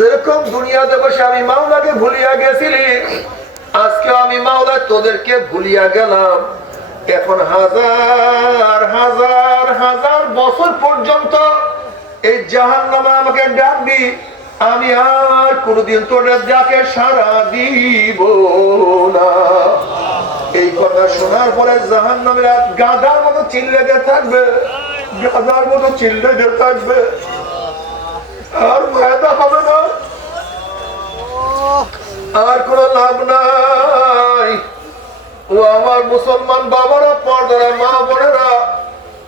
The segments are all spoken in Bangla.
যেরকম দুনিয়াতে বসে আমি মাওলাকে ভুলিয়া গেছিলি, আজকে আমি মাওলা তোদেরকে ভুলিয়া গেলাম। এখন হাজার হাজার হাজার বছর পর্যন্ত এই জাহান্নামে আমাকে ডাকবি, আমি আর কোনদিন তোদের ডাকে সাড়া দিব না। এই কথা শোনার পরে জাহান্নামীরা গাধার মতো চিল্লাতে থাকবে, গাধার মতো চিল্লাতে থাকবে, আর ফায়দা হবে না, আর কোন লাভ নাই। ও আমার মুসলমান বাবারা, পর্দারা, মা বোনেরা,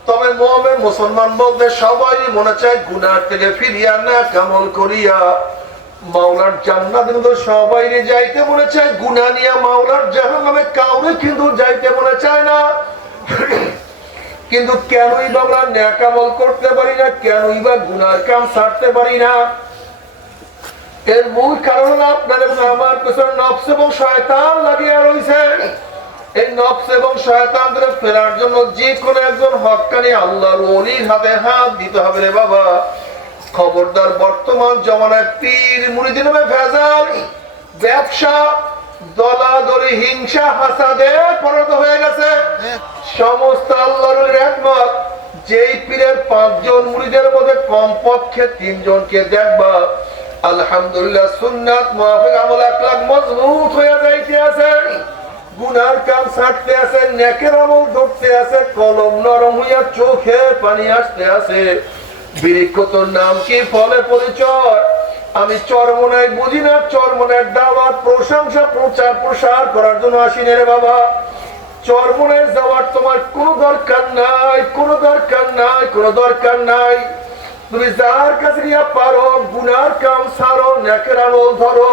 তবে মুমিন মুসলমান বলতে সবাই মনে চায় গুনাহ থেকে ফিরিয়া না কামল করিয়া মাওলার জান্নাত, কিন্তু সবাই যাইতে মনে চায় গুনাহ নিয়ে মাওলার জাহান্নামে, কাউরে কিন্তু যাইতে মনে চায় না। কিন্তু কেনই বা আমরা নেক আমল করতে পারি না, কেনই বা গুনার কাম ছাড়তে পারি না? এর মূল কারণ হলো আপনাদের আমার পিছনে নফস এবং শয়তান লাগিয়ে রয়েছে। এই নফস এবং শয়তানদের ফেরার জন্য যে কোনো একজন হক্কানি আল্লাহর ওলির হাতে হাত দিতে হবে রে বাবা। খবরদার, বর্তমান জমানায় পীর মুরিদের নামে ভেজাল, ব্যবসা, দলাদলি, হিংসা, হাসাদে পরিণত হয়ে গেছে। সমস্ত আল্লাহর রহমত, যেই পীরের 5 জন মুরিদের মধ্যে কমপক্ষে 3 জনকে দেখবা আলহামদুলিল্লাহ সুন্নাত মুআফিক আমল আকলাক মজবুত হয়ে যাইতে আছে, গুনার কাম ছাড়তে আছে, নেকের আমল ধরতে আছে, কলম নরম হইয়া চোখে পানি আসতে আছে। বৃক্ষতর নাম কি, ফলে পরিচয়। আমি চরমনায় বুঝি না, চরমনের দাওয়াত, প্রশংসা, প্রচার প্রসার করার জন্য আসিনি রে বাবা। চরমনায় যাওয়ার তোমার কোনো দরকার নাই, কোনো দরকার নাই, কোনো দরকার নাই। তুমি যার কাছে গিয়া পারো গুনার কাম ছাড়ো, নেকের আমল ধরো,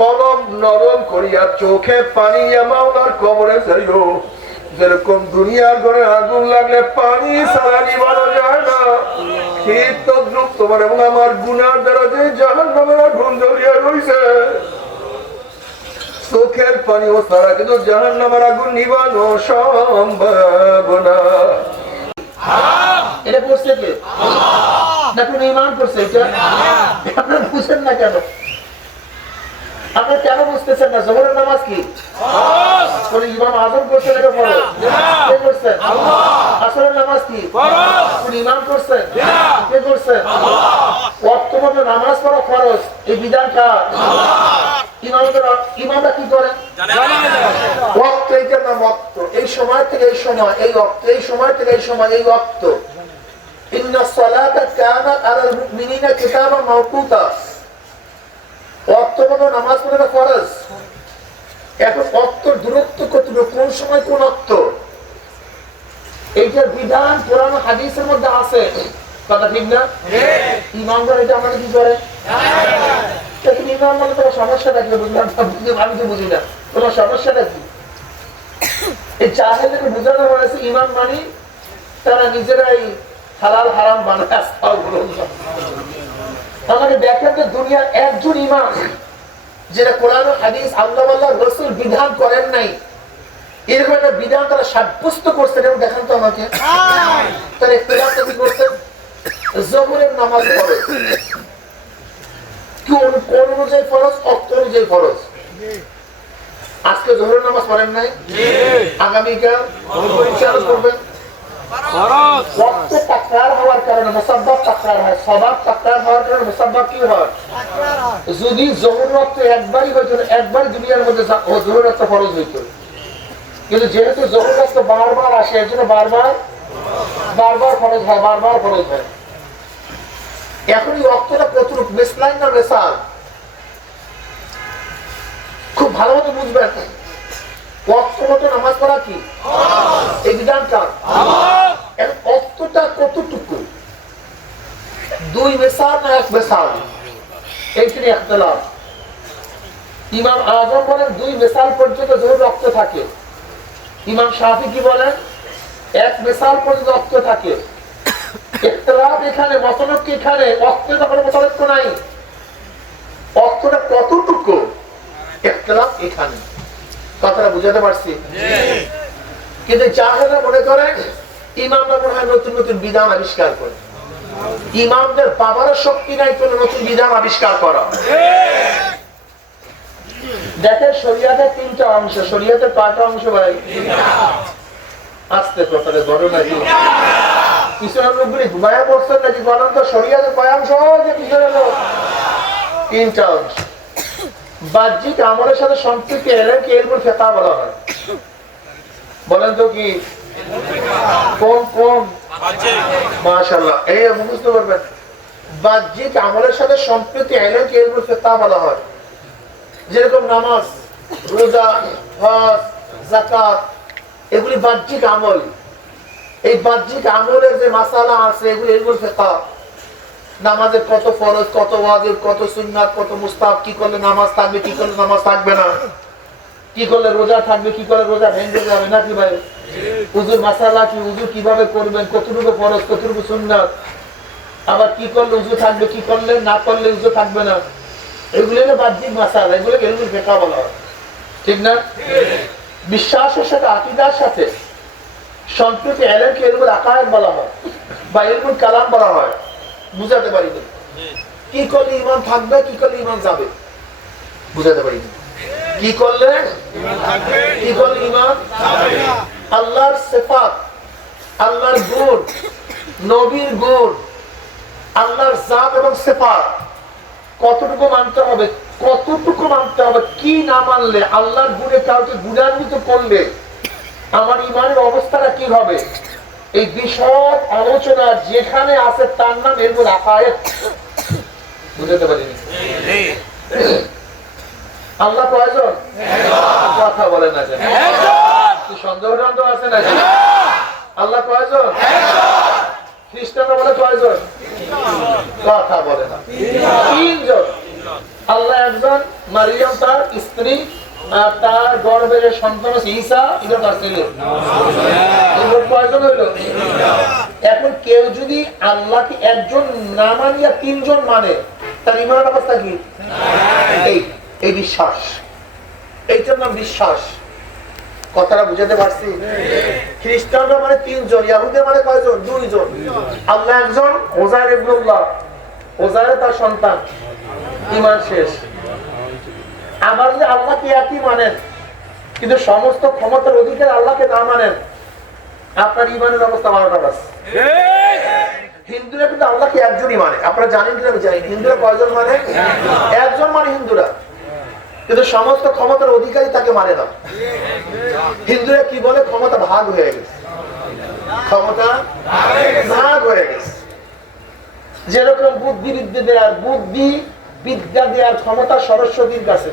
কলম নরম করিয়া চোখে পানি মাওলার কবরে যাইও। যেরকম দুনিয়ার ঘরে আগুন লাগলে পানি ছাড়া নিবানো যায় না, ঠিক তদ্রুপ তোমার এবং আমার গুনার দ্বারা যে জাহান্নামের আগুন জ্বলিয়া রইছে, চোখের পানিও ছাড়া কিন্তু জাহান্নামের আগুন নিবানো সম্ভব না। এটা বলছে কে? না কোন ইমান করছে? এটা আপনারা বুঝেন না কেন? আপনারা কেন বুঝতেছেন না? জোহরের নামাজ কি কোন ইমাম আযম করছেন? এটা ফরজ। কে করছেন? আল্লাহ। আসরের নামাজ কি কোন ইমাম করছেন? কে করছেন? আল্লাহ। ওয়াক্ত মতো নামাজ পড়া ফরজ, এই বিধান কার? আল্লাহ। ইমামরা কি করেন? ওয়াক্ত, এইটার নাম ওয়াক্ত। এই সময় থেকে এই সময় এই ওয়াক্ত, এই সময় থেকে এই সময় এই ওয়াক্ত। ইন্নাস সালাতা কানাত আলাল মুমিনিনা কিতাবান মাওকুতা। ওয়াক্ত মতো নামাজ পড়া ফরজ। এখন ওয়াক্তের দূরত্ব কতটুকু, কোন সময় কোন ওয়াক্ত, এইটার বিধান কোরআন হাদিসের মধ্যে আছে। কথা ঠিক না? ইমামরা এটা আমাদের কি করে? ইমাম মানে তোমার সমস্যাটা কি? বুঝলাম, আমি তো বুঝি না তোমার সমস্যাটা কি। এই জাহেলদেরকে বোঝানো হয়েছে ইমাম মানে তারা নিজেরাই হালাল হারাম বানায়। আমাকে দেখেন যে দুনিয়ার একজন ইমাম যেটা কোরআন হাদিস আল্লাহ আল্লাহ রাসূল বিধান করেন নাই, এরকম একটা বিধান তারা সাব্যস্ত করছেন, এবং দেখেন তো আমাকে তারা ইখতিলাফটা কি করছেন? জোহরের নামাজ ফরজ, কোন অনুযায়ী ফরজ? ওয়াক্ত অনুযায়ী ফরজ। আজকে জোহরের নামাজ পড়েন নাই, আগামীকাল চালু করবেন। ওয়াক্ত তাকরার হওয়ার কারণে মুসাব্বাব তাকরার হয়, সবাব তাকরার হওয়ার কারণে মুসাব্বাব কি হয়? যদি জোহর ওয়াক্ত একবারই হইতো, একবারই দুনিয়ার মধ্যে জোহর ওয়াক্ত ফরজ হইতো, কিন্তু যেহেতু জোহর ওয়াক্ত বারবার আসে, এর জন্য বারবার বারবার ফরজ হয়, বারবার ফরজ হয়। এখন এই ওয়াক্তটা কতটুকু বেসলাইন না বেসাল, খুব ভালো মতো বুঝবেন। ওয়াক্ত মতো নামাজ পড়া কি এই বিধানটা, ওয়াক্তটা কতটুকু, 2 বেসাল না 1 বেসাল, এইখানে ইখতিলাফ। ইমাম আযম বলেন 2 বেসাল পর্যন্ত জোহর ওয়াক্ত থাকে, ইমাম শাফি কি বলেন 1 বেসাল পর্যন্ত ওয়াক্ত থাকে। ইখতিলাফ এখানে, মতলব কি এখানে, ওয়াক্তের ব্যাপারে মতলব তো নাই, ওয়াক্তটা কতটুকু ইখতিলাফ এখানে। কথাটা বুঝাতে পারছি? কিন্তু জাহেলরা মনে করে ইমামরা মনে হয় নতুন নতুন বিধান আবিষ্কার করে। ইমামদের বাবার শক্তি নাই কোন নতুন বিধান আবিষ্কার করা। দেখেন শরিয়াতের 3টা অংশ, শরিয়াতের 5টা অংশ ভাই? আস্তে কথাটা ঘটনা কি পিছনের লোকগুলি ঘুমায়া পড়ছেন নাকি? বলেন তো শরিয়াতের কয় অংশ? যে পিছনের লোক 3টা অংশ। বাহ্যিক আমলের সাথে সম্পৃক্ত এলেমকে ইলমুল ফিকহ বলা হয়। বলেন তো কি কোন কোন? মাশাআল্লাহ, এই মুখস্থ করবেন। বাহ্যিক আমলের সাথে সম্পৃক্ত এলেমকে ইলমুল ফিকহ বলা হয়। যেরকম নামাজ, রোজা, হজ, যাকাত, এগুলি বাহ্যিক আমল। এই বাহ্যিক আমলের যে মাসালা আছে এগুলি ইলমুল ফিকহ। নামাজের কত ফরজ, কত ওয়াজিব, কত সুন্নাত, কত মুস্তাহাব, কি করলে নামাজ থাকবে, কি করলে নামাজ থাকবে না, কি করলে রোজা থাকবে, কি করলে রোজা ভেঙে যাবে নাকি ভাই? উযুর মাসালা কি, উযু কিভাবে করবেন, কতটুকু ফরজ, কতটুকু সুন্নাত, আবার কি করলে উযু থাকবে, কি করলে না করলে উযু থাকবে না, এগুলো হলো বাহ্যিক মাসালা। এগুলো ইলমুল ফিকহ বলা হয়, ঠিক না? বিশ্বাসের সাথে আকীদার সাথে সম্পৃক্ত এলেমকে ইলমুল আকায়েদ বলা হয় বা ইলমুল কালাম বলা হয়। বুঝাতে পারি না কি করলে ঈমান থাকবে, কি করলে ঈমান যাবে, বুঝাতে পারি না। কি করলে থাকবে, কি করলে ঈমান যাবে। আল্লাহর সিফাত, আল্লাহর গুণ, নবীর গুণ, আল্লাহর জাত এবং সিফাত কতটুকু মানতে হবে, কতটুকু মানতে হবে, কি না মানলে, আল্লাহর গুণে কাউকে গুণান্বিত করলে আমার ঈমানের অবস্থাটা কি হবে, এই বিশদ আলোচনা যেখানে আছে তার নাম ইলমুল আকায়েদ। বুঝতে পারিনি? আল্লাহ কয়জন? কথা বলে না কেন? সন্দেহ আছে না? আল্লাহ কয়জন? খ্রিস্টানরা বলে কয়জন? কথা বলে না, 3জন। আল্লাহ একজন, মারিয়াম তার স্ত্রী, আর তার গর্ভের সন্তান ঈসা, এটা তার ছেলে। কয়জন হইল? এখন কেউ যদি আল্লাহকে একজন না মানিয়া 3জন মানে তার ঈমানের অবস্থা কি? এই বিশ্বাস, এইটার নাম বিশ্বাস। কথাটা বুঝাতে পারছি? খ্রিস্টানরা মানে 3জন, ইহুদিরা মানে কয়জন? 2জন। আল্লাহ একজন, ওজাইর ইবনুল্লাহ, ওজাইর তার সন্তান, ঈমান শেষ। আবার যদি আল্লাহকে একই মানেন কিন্তু সমস্ত ক্ষমতার অধিকার আল্লাহকে না মানেন, আপনার ঈমানের অবস্থা 12টা বাস। হিন্দুরা কিন্তু আল্লাহকে একজনই মানে, আপনারা জানেন কিনা আমি জানি। হিন্দুরা কয়জন মানে? একজন মানে হিন্দুরা, কিন্তু সমস্ত ক্ষমতার অধিকারী তাকে মানে না। হিন্দুরা কি বলে? ক্ষমতা ভাগ হয়ে গেছে, ক্ষমতা ভাগ হয়ে গেছে। যেরকম বুদ্ধি বিদ্যা দেয়ার, বুদ্ধি বিদ্যা দেওয়ার ক্ষমতা সরস্বতীর কাছে,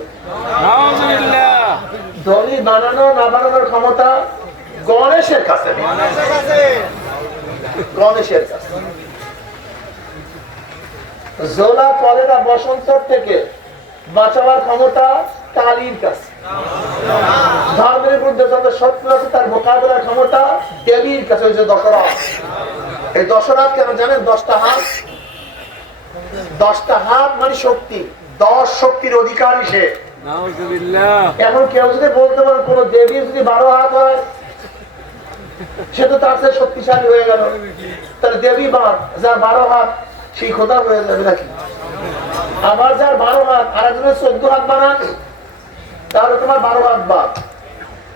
দলি বানানো না বানানোর ক্ষমতা গণেশের কাছে, গণেশের কাছে। জোলা কলেরা বসন্ত থেকে বাঁচাবার ক্ষমতা কালীর কাছে। ধর্মের বিরুদ্ধে যত শত্রু আছে তার মোকাবেলার ক্ষমতা দেবীর কাছে। ওই যে দশরথ, এই দশরথ কেন জানেন? 10টা হাত, 10টা হাত মানে শক্তি, 10 শক্তির অধিকারী সে। এখন কেউ যদি বলতে পারেন কোন দেবীর যদি 12 হাত হয় সে তো তার চেয়ে শক্তিশালী হয়ে গেল, তাহলে দেবী বাদ, যার 12 হাত সেই খোদা হয়ে যাবে নাকি? আবার যার 12 হাত আর একজনের 14 হাত বানান, তাহলে তোমার 12 হাত বাদ,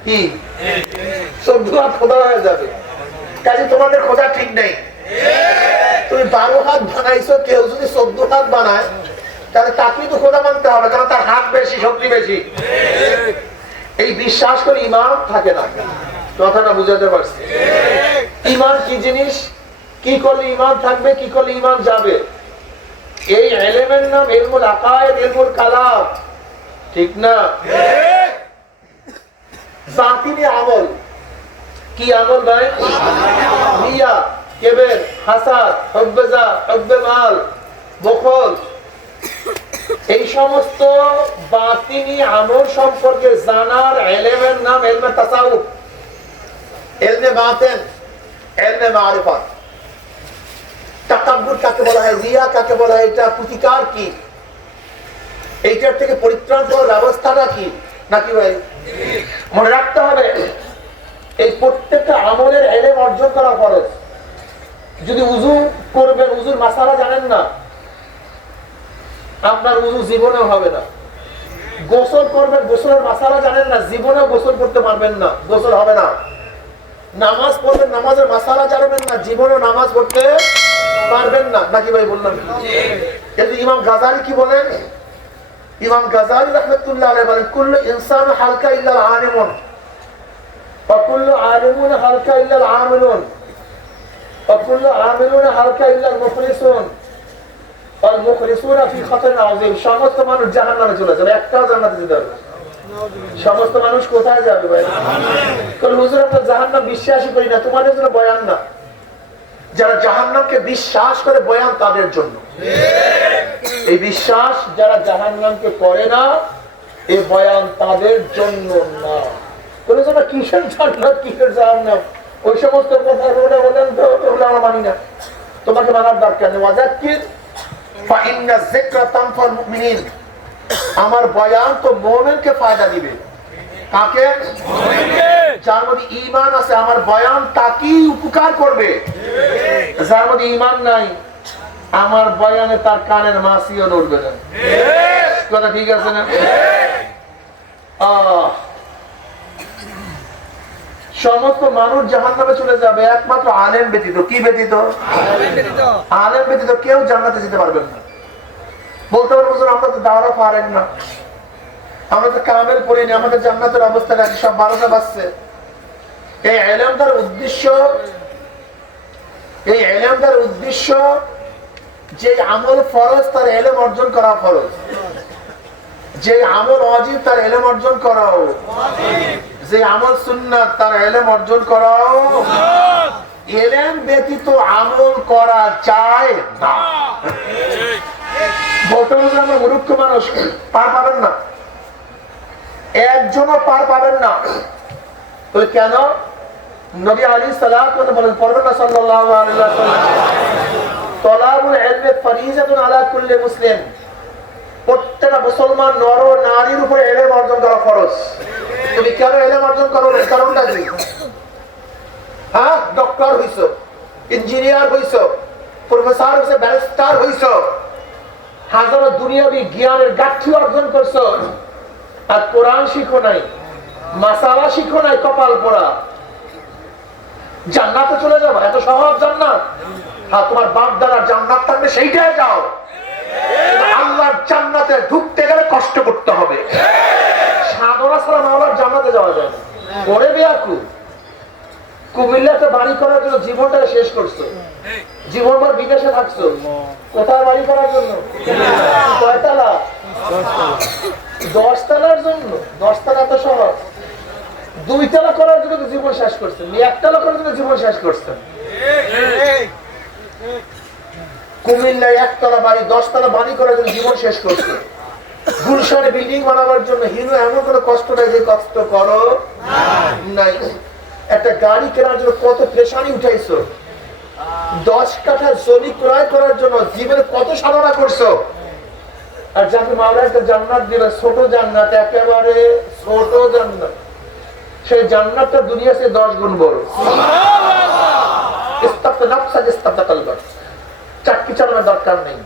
কি 14 হাত খোদা হয়ে যাবে। কাজে তোমাদের খোদা ঠিক নেই। তুমি 12 হাত বানাইছো, কেউ যদি 14 হাত বানায় তাহলে তাকেই তো খোদা মানতে হবে, কারণ তার হাত বেশি, শক্তি বেশি। এই বিশ্বাস করে ঈমান থাকে না। কথাটা বুঝাতে পারছি? ঈমান কি জিনিস, কি করলে ঈমান থাকবে, কি করলে ঈমান যাবে, এই ইলমের নাম ইলমুল আকায়েদ, ইলমুল কালাম, ঠিক না? বাতিনি আমল, কি আমল ভাই? রিয়া, কিবর, হাসাদ, হুব্বে জাত, হুব্বে মাল, বখল, এই সমস্ত বাতিনি আমল সম্পর্কে জানার ইলমের নাম ইলমে তাসাউফ, ইলমে বাতিন, ইলমে মারিফাত। তাকাব্বুর কাকে বলা হয়, রিয়া কাকে বলা হয়, এটা প্রতিকার কি, এইটার থেকে পরিত্রাণ পাওয়ার ব্যবস্থাটা কি, নাকি ভাই? মনে রাখতে হবে এই প্রত্যেকটা আমলের ইলম অর্জন করা ফরজ। যদি উযু করবেন, উযুর মাসালা জানেন না, আপনার উযু জীবনেও হবে না। গোসল করবেন, গোসলের মাসালা জানেন না, জীবনেও গোসল করতে পারবেন না, গোসল হবে না। নামাজ পড়বেন, নামাজের মাসালা জানবেন না, জীবনেও নামাজ পড়তে পারবেন না। নাকি ভাই বললাম? কিন্তু ইমাম গাজালি কি বলেন? ইমাম গাজালি রাহমাতুল্লাহ আলাইহি বলেন, কুল্লু ইনসানু হালকা ইল্লাল আলিমুন ওয়া কুল্লু আলিমুন হালকা ইল্লাল আমিলুন ওয়া কুল্লু আমিলুন হালকা ইল্লাল মুখলিসুন ওয়াল মুখলিসুনা ফি খাতারিন আযীম। সমস্ত মানুষ জাহান্নামে চলে যাবে, একটাও জান্নাতে যেতে পারবে না। সমস্ত মানুষ কোথায় যাবে ভাই? কারণ হুজুর আমরা জাহান্নাম বিশ্বাসই করি না, তোমাদের জন্য বয়ান না। যারা জাহান্নামকে বিশ্বাস করে বয়ান তাদের জন্য। এই বিশ্বাস যারা জাহান্নামকে করে না, এই বয়ান তাদের জন্য না। বলে তোমরা কিসের জান্নাত, কিসের জাহান্নাম, ওই সমস্ত কথা বলেন তো, ওগুলো আমরা মানি না। তোমাকে মানার দরকার নেই। ওয়াযাক্কির ফাইন্না যিকরা তানফাউল মুমিনিন, আমার বয়ান তো মুমিনকে ফায়দা দিবে। কাকে? মুমিনকে। যার মধ্যে ঈমান আছে আমার বয়ান তাকেই উপকার করবে। যার মধ্যে ঈমান নাই আমার বয়ানে তার কানের মাছিও নড়বে না। কথা ঠিক আছে না? সমস্ত মানুষ জাহান্নামে চলে যাবে একমাত্র আলেম ব্যতীত। কি ব্যতীত? আলেম ব্যতীত কেউ জান্নাতে যেতে পারবেন না। বলতে পারবো আমরা তো দাওরা পারেন না, আমরা তো কামেল পড়িনি, আমাদের জান্নাতের অবস্থা রাখি, সব 12টা বাজছে। এই ইলমটার উদ্দেশ্য যে আমল ফরজ তার ইলম অর্জন করা ফরজ, যে আমল ওয়াজিব তার ইলম অর্জন করাও, যে আমল সুন্নাত তার ইলম অর্জন করাও। ইলম ব্যতীত আমল করা যায় না। বর্তমানে আমরা মূর্খ মানুষ, পার পাবেন না, একজনও পার পাবেন না। তো কেন? নবী আলাইহিস সালাতু ওয়া সালাম বলেন, সাল্লাল্লাহু আলাইহি ওয়াসাল্লাম, তলাবুল ইলমি ফরিজাতুন আলা কুল্লি মুসলিম, প্রত্যেকটা মুসলমান নর ও নারীর উপর ইলম অর্জন করা ফরজ। তুমি কেন ইলম অর্জন করো? কারণটা কি? হ্যাঁ, ডক্টর হইছো, ইঞ্জিনিয়ার হইছো, প্রফেসর হইছো, ব্যারিস্টার হইছো, হাজারো দুনিয়াবি জ্ঞানের গাঁথি অর্জন করছো, আর কোরআন শিখো নাই, মাসালা শিখো নাই, কপাল পোড়া, জান্নাতে চলে যাবো? এত সহজ জান্নাত? হ্যাঁ, তোমার বাপ দাদার জান্নাত থাকবে, সেইটাই যাও। আল্লাহর জান্নাতে ঢুকতে গেলে কষ্ট করতে হবে। সাধনা ছাড়া মাওলার জান্নাতে যাওয়া যায় না। পরে বেয়াকু কুমিল্লাতে বাড়ি করার জন্য জীবনটা শেষ করছো, জীবনভর বিদেশে থাকছো, কোথায় বাড়ি করার জন্য? কয়তলা? 10 তলার জন্য। 10 তলা এত সহজ? 2 তলা করার জন্য জীবন শেষ করছেন, 1 তলা করার জন্য জীবন শেষ করছেন। কুমিল্লায় 1 তলা বাড়ি, 10 তলা বাড়ি করার জন্য জীবন শেষ করছে। গুলশানে বিল্ডিং বানাবার জন্য হিরো এমন কোনো কষ্ট নাই যে কষ্ট করো নাই। একটা গাড়ি কেনার জন্য কত পেরেশানি উঠাইছো, 10 কাঠা জমি ক্রয় করার জন্য জীবনে কত সাধনা করছো। আর যাকে মাওলা একটা জান্নাত দিবে, ছোট জান্নাত, একেবারে ছোট জান্নাত, সেই জান্নাতটা দুনিয়া থেকে 10 গুণ বড়। চাকরি চালানোর দরকার নেই।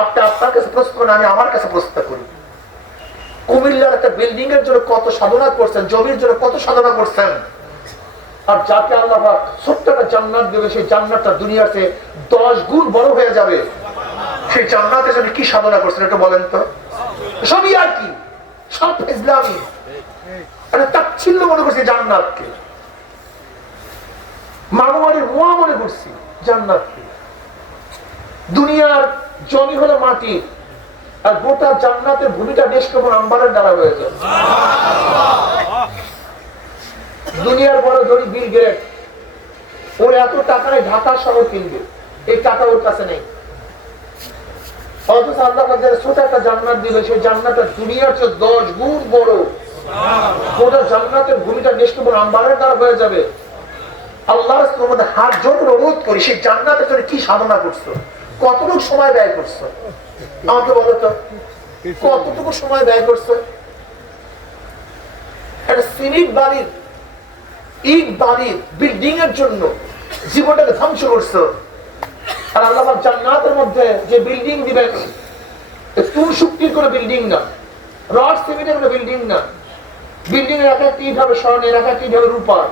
আপনি আপনার কাছে প্রশ্ন করেন, আমি আমার কাছে প্রশ্ন করি। কুমিল্লার একটা বিল্ডিং এর জন্য কত সাধনা করছেন, জমির জন্য কত সাধনা করছেন। আর যাকে আল্লাহ পাক ছোট্ট একটা জান্নাত দেবে, সেই জান্নাতটা দুনিয়াতে 10 গুণ বড় হয়ে যাবে। সেই জান্নাতের জন্য কি সাধনা করছেন একটু বলেন তো? সবই আর কি, সব ইসলামী। আরে তাচ্ছিল্য মনে করছি জান্নাতকে, মানবাড়ির মোয়া মনে করছি জান্নাতকে। দুনিয়ার জমি হলো মাটি, আর গোটা জান্নাতের ভূমিটা নিষ্কপন আম্বারের দ্বারা হয়ে যায়। দুনিয়ার বড় ধনী বিল গেট, ওর এত টাকায় ঢাকা শহর কিনবে, এই টাকা ওর কাছে নেই। অথচ আল্লাহ ছোট একটা জান্নাত দিবে, সেই জান্নাতটা দুনিয়ার চেয়ে 10 গুণ বড়। গোটা জান্নাতের ভূমিটা নিষ্কপন আম্বারের দ্বারা হয়ে যাবে। আল্লাহর মধ্যে হাত জোর করে অনুরোধ করি, সেই জান্নাতের জন্য কি সাধনা করছো, কতটুকু সময় ব্যয় করছো, আমাকে বলো তো, কতটুকু সময় ব্যয় করছো? একটা সিমেন্ট বাড়ির, ইট বাড়ির, বিল্ডিং এর জন্য জীবনটাকে ধ্বংস করছো। আর আল্লাহ জান্নাতের মধ্যে যে বিল্ডিং দিবেন, চুন শুক্তির কোনো বিল্ডিং না, রড সিমেন্টের কোনো বিল্ডিং না। বিল্ডিং এর এক একটি ভাবে স্বর্ণের, এক একটি ভাবে রূপার,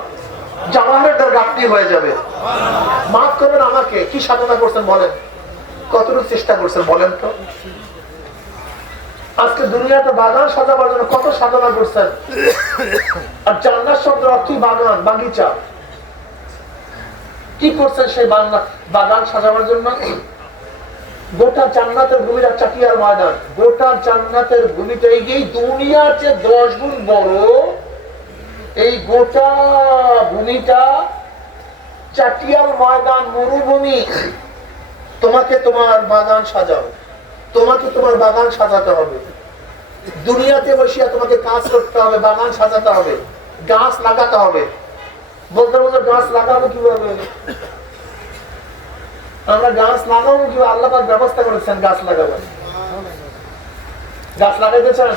জাওয়াহের দ্বারা গাপ্তি হয়ে যাবে। মাফ করবেন আমাকে, কি সাধনা করছেন বলেন, কতটুকু চেষ্টা করছেন বলেন তো? আজকে দুনিয়াতে বাগান সাজাবার জন্য কত সাধনা করছেন। আর জান্নাত শব্দের অর্থই বাগান, বাগিচা। কি করছেন সেই বাগান সাজাবার জন্য? গোটা জান্নাতের ভূমিটা চাটিয়ার ময়দান। গোটা জান্নাতের ভূমিটা এই দুনিয়ার চেয়ে 10 গুণ বড়। এই গোটা ভূমিটা চাটিয়াল ময়দান, মরুভূমি। তোমাকে তোমার বাগান সাজাও, তোমাকে তোমার বাগান সাজাতে হবে। দুনিয়াতে বসিয়া তোমাকে কাজ করতে হবে, বাগান সাজাতে হবে, গাছ লাগাতে হবে। বলতে বলতে গাছ লাগাবো কিভাবে? আমরা গাছ লাগাবো কিভাবে? আল্লাহ পাক ব্যবস্থা করেছেন গাছ লাগাবেন। গাছ লাগাইতে চান?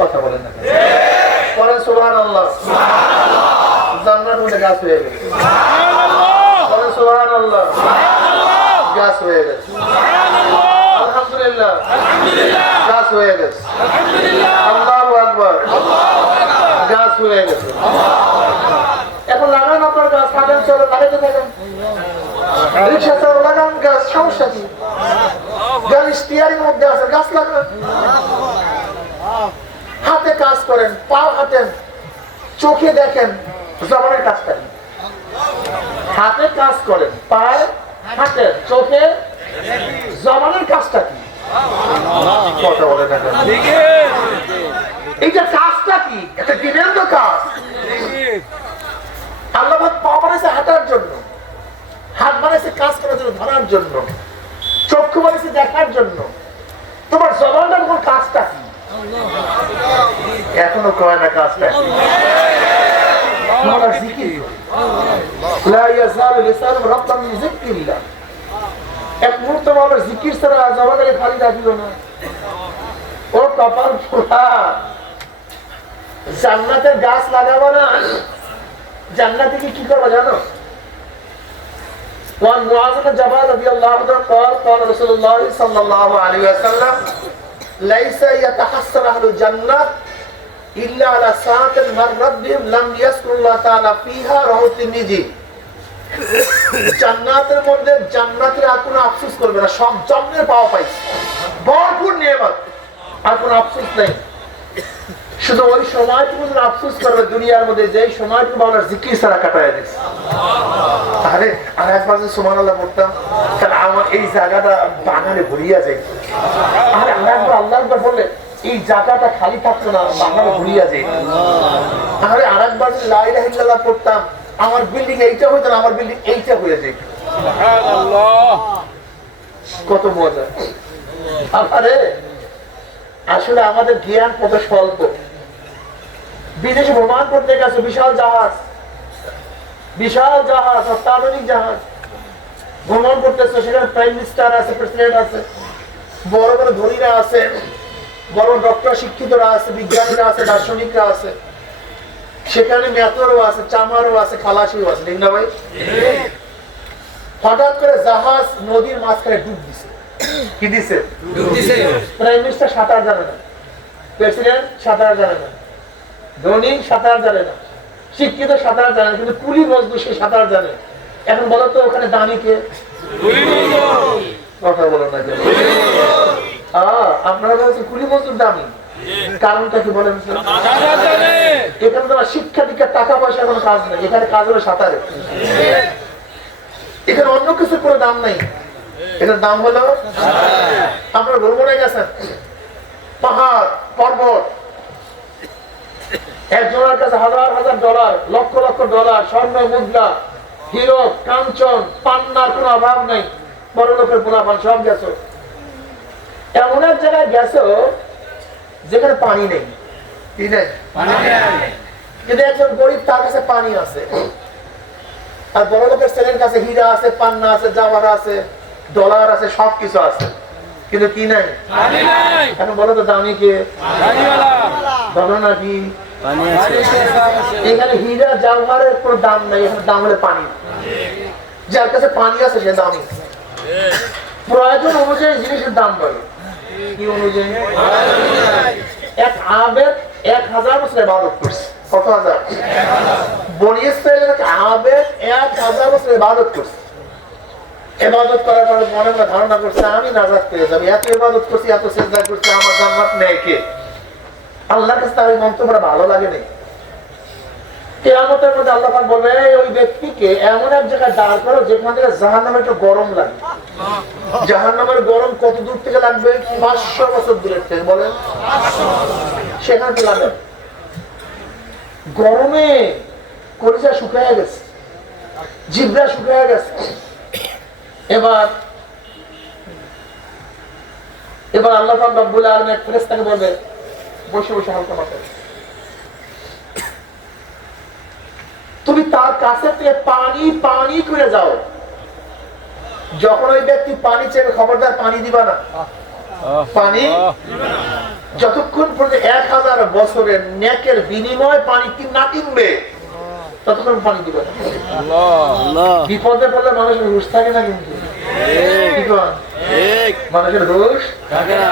কথা বলেন না, বলেন সুবহানাল্লাহ। জান্নাতের মধ্যে গাছ হয়ে গেছে, বলেন সুবহানাল্লাহ। গাছ হয়ে গেছে, আলহামদুলিল্লাহ। গাছ হয়ে গেছে, আল্লাহু আকবার। গাছ হয়ে গেছে। এখন লাগান আপনার গাছ, লাগান, চলো লাগাইতে থাকেন। রিক্সা চালান, লাগান গাছ, সমস্যা কি? গাড়ি স্টিয়ারিং মধ্যে আছে, গাছ লাগান। হাতে কাজ করেন, পা হাঁটেন, চোখে দেখেন, জবানের কাজ করেন। হাতে কাজ করেন, পায়ে হাঁটেন, চোখে, জবানের কাজটা কি? কথা বলে না, এইটা কাজটা কি? একটা দিনের তো কাজ। আল্লাহ পা বানাইছে হাঁটার জন্য, হাত বানাইছে কাজ করার জন্য, ধরার জন্য, চক্ষু বানাইছে দেখার জন্য। তোমার জবানটার কোন কাজটা কি? এখনো কয় না কাজটা কি? এক মুহূর্ত বলো জিকির ছাড়া জবানটাকে খালি রাখিল না। ও কপাল ফোড়া, জান্নাতের গাছ লাগাবো না, জান্নাতে কি করবো জানো? وعن معاذ بن جبل رضي الله عنه قال قال رسول الله صلى الله عليه وسلم ليس يتحسر أهل الجنة إلا على ساعة مرت بهم لم يذكر الله تعالى فيها رواه الترمذي। জান্নাতের মধ্যে জান্নাতীরা আর কোনো আফসোস করবে না, সব জন্মের পাওয়া পাইছে, ভরপুর নিয়ামত, আর কোনো আফসোস নেই। শুধু ওই সময়টুকু আফসোস করবে দুনিয়ার মধ্যে, যে সময়টুকু বাংলার জিকির ছাড়া কাটায় দিচ্ছে। আরে আর একবার যে সুবহানাল্লাহ পড়তাম, তাহলে আমার এই জায়গাটা বাগানে ভরিয়া যায়। আরে আর একবার আল্লাহ আকবার বললে এই জায়গাটা খালি থাকতো না, বাগানে ভরিয়া যায়। আরে আর একবার যে লা ইলাহা ইল্লাল্লাহ পড়তাম, আমার বিল্ডিং এইটা হইতো না, আমার বিল্ডিং এইটা হয়ে যায়। সুবহানাল্লাহ, কত মজা। আরে আসলে আমাদের জ্ঞান কত স্বল্প। বিদেশে ভ্রমণ করতে গেছে, বিশাল জাহাজ, বিশাল জাহাজ, অত্যাধুনিক জাহাজ ভ্রমণ করতেছে। সেখানে প্রাইম মিনিস্টার আছে, প্রেসিডেন্ট আছে, বড় বড় ধনীরা আছে, বড় ডক্টর শিক্ষিতরা আছে, বিজ্ঞানীরা আছে, দার্শনিকরা আছে, সেখানে মেথরও আছে, চামারও আছে, খালাসিও আছে, ঠিক না ভাই? হঠাৎ করে জাহাজ নদীর মাঝখানে ডুব দিছে। কি দিছে? প্রাইম মিনিস্টার সাঁতার জানে না, প্রেসিডেন্ট সাঁতার জানে না, ধনী সাঁতার জানে না, শিক্ষিত সাঁতার জানে না, কিন্তু কুলি মজদুর সে সাঁতার জানে। এখন বলো তো ওখানে দামি কে? কথা বলো না কেন? আপনারা বলছেন কুলি মজদুর দামি, কারণটা কি বলেন? এখানে তোমার শিক্ষা দীক্ষা টাকা পয়সা কোনো কাজ নেই, এখানে কাজ হলো সাঁতারে। এখানে অন্য কিছুর কোনো দাম নেই, এটার দাম হলো আপনারা ভ্রমণে গেছেন, পাহাড় পর্বত, একজনের কাছে হাজার হাজার ডলার, লক্ষ লক্ষ ডলার, স্বর্ণ মুদ্রা, হিরো কাঞ্চন, পান্নার কোনো অভাব নেই, বড় লোকের পোলাপান সব গেছো। এমন এক জায়গায় গেছো যেখানে পানি নেই, কি নেই? কিন্তু একজন গরিব, তার কাছে পানি আছে, আর বড় লোকের ছেলের কাছে হীরা আছে, পান্না আছে, জাওয়ার আছে, ডলার আছে, সবকিছু আছে, কিন্তু কি নাই? এখন বলো তো দামি কে? বলো না কি? এখানে হীরা জওহরের কোনো দাম নাই, এখানে দাম হলে পানি। যার কাছে পানি আছে সে দামি। প্রয়োজন অনুযায়ী জিনিসের দাম বাড়ে। কি অনুযায়ী? এক আবেদ 1000 বছর ইবাদত করছে। কত হাজার? বনি ইসরাইলের আবেদ 1000 বছর ইবাদত করছে। ইবাদত করার পরে মনে মনে ধারণা করছে আমি নাজাত পেয়ে যাবো, এত ইবাদত করছি, এত সিজদা করছি, আমার জান্নাত নেই কে? আল্লাহর কাছে তার এই মন্তব্যটা ভালো লাগে না। কিয়ামতের মধ্যে আল্লাহ পাক বলবে ওই ব্যক্তিকে এমন এক জায়গায় দাঁড় করো যেখান থেকে জাহান্নামে একটু গরম লাগে। জাহান্নামের গরম কত দূর থেকে লাগবে? 500 বছর দূরের থেকে। বলেন সেখানে কি লাগে? গরমে কলিজা শুকিয়ে গেছে, জিহ্বা শুকিয়ে গেছে। এবার আল্লাহ পাক রব্বুল আলামিন এক ফেরেশতাকে বলবে বসে বসে হালকা মাথায় তুমি তার কাছে থেকে পানি করে যাও। যখন ওই ব্যক্তি পানি চেয়ে খবরদার পানি দিবা না। পানি যতক্ষণ পর্যন্ত 1000 বছরের নেকের বিনিময় পানি না কিনবে ততক্ষণ পানি দিবে না। বিপদে পড়লে মানুষের হুঁশ থাকে না, কিন্তু মানুষের হুঁশ থাকে না।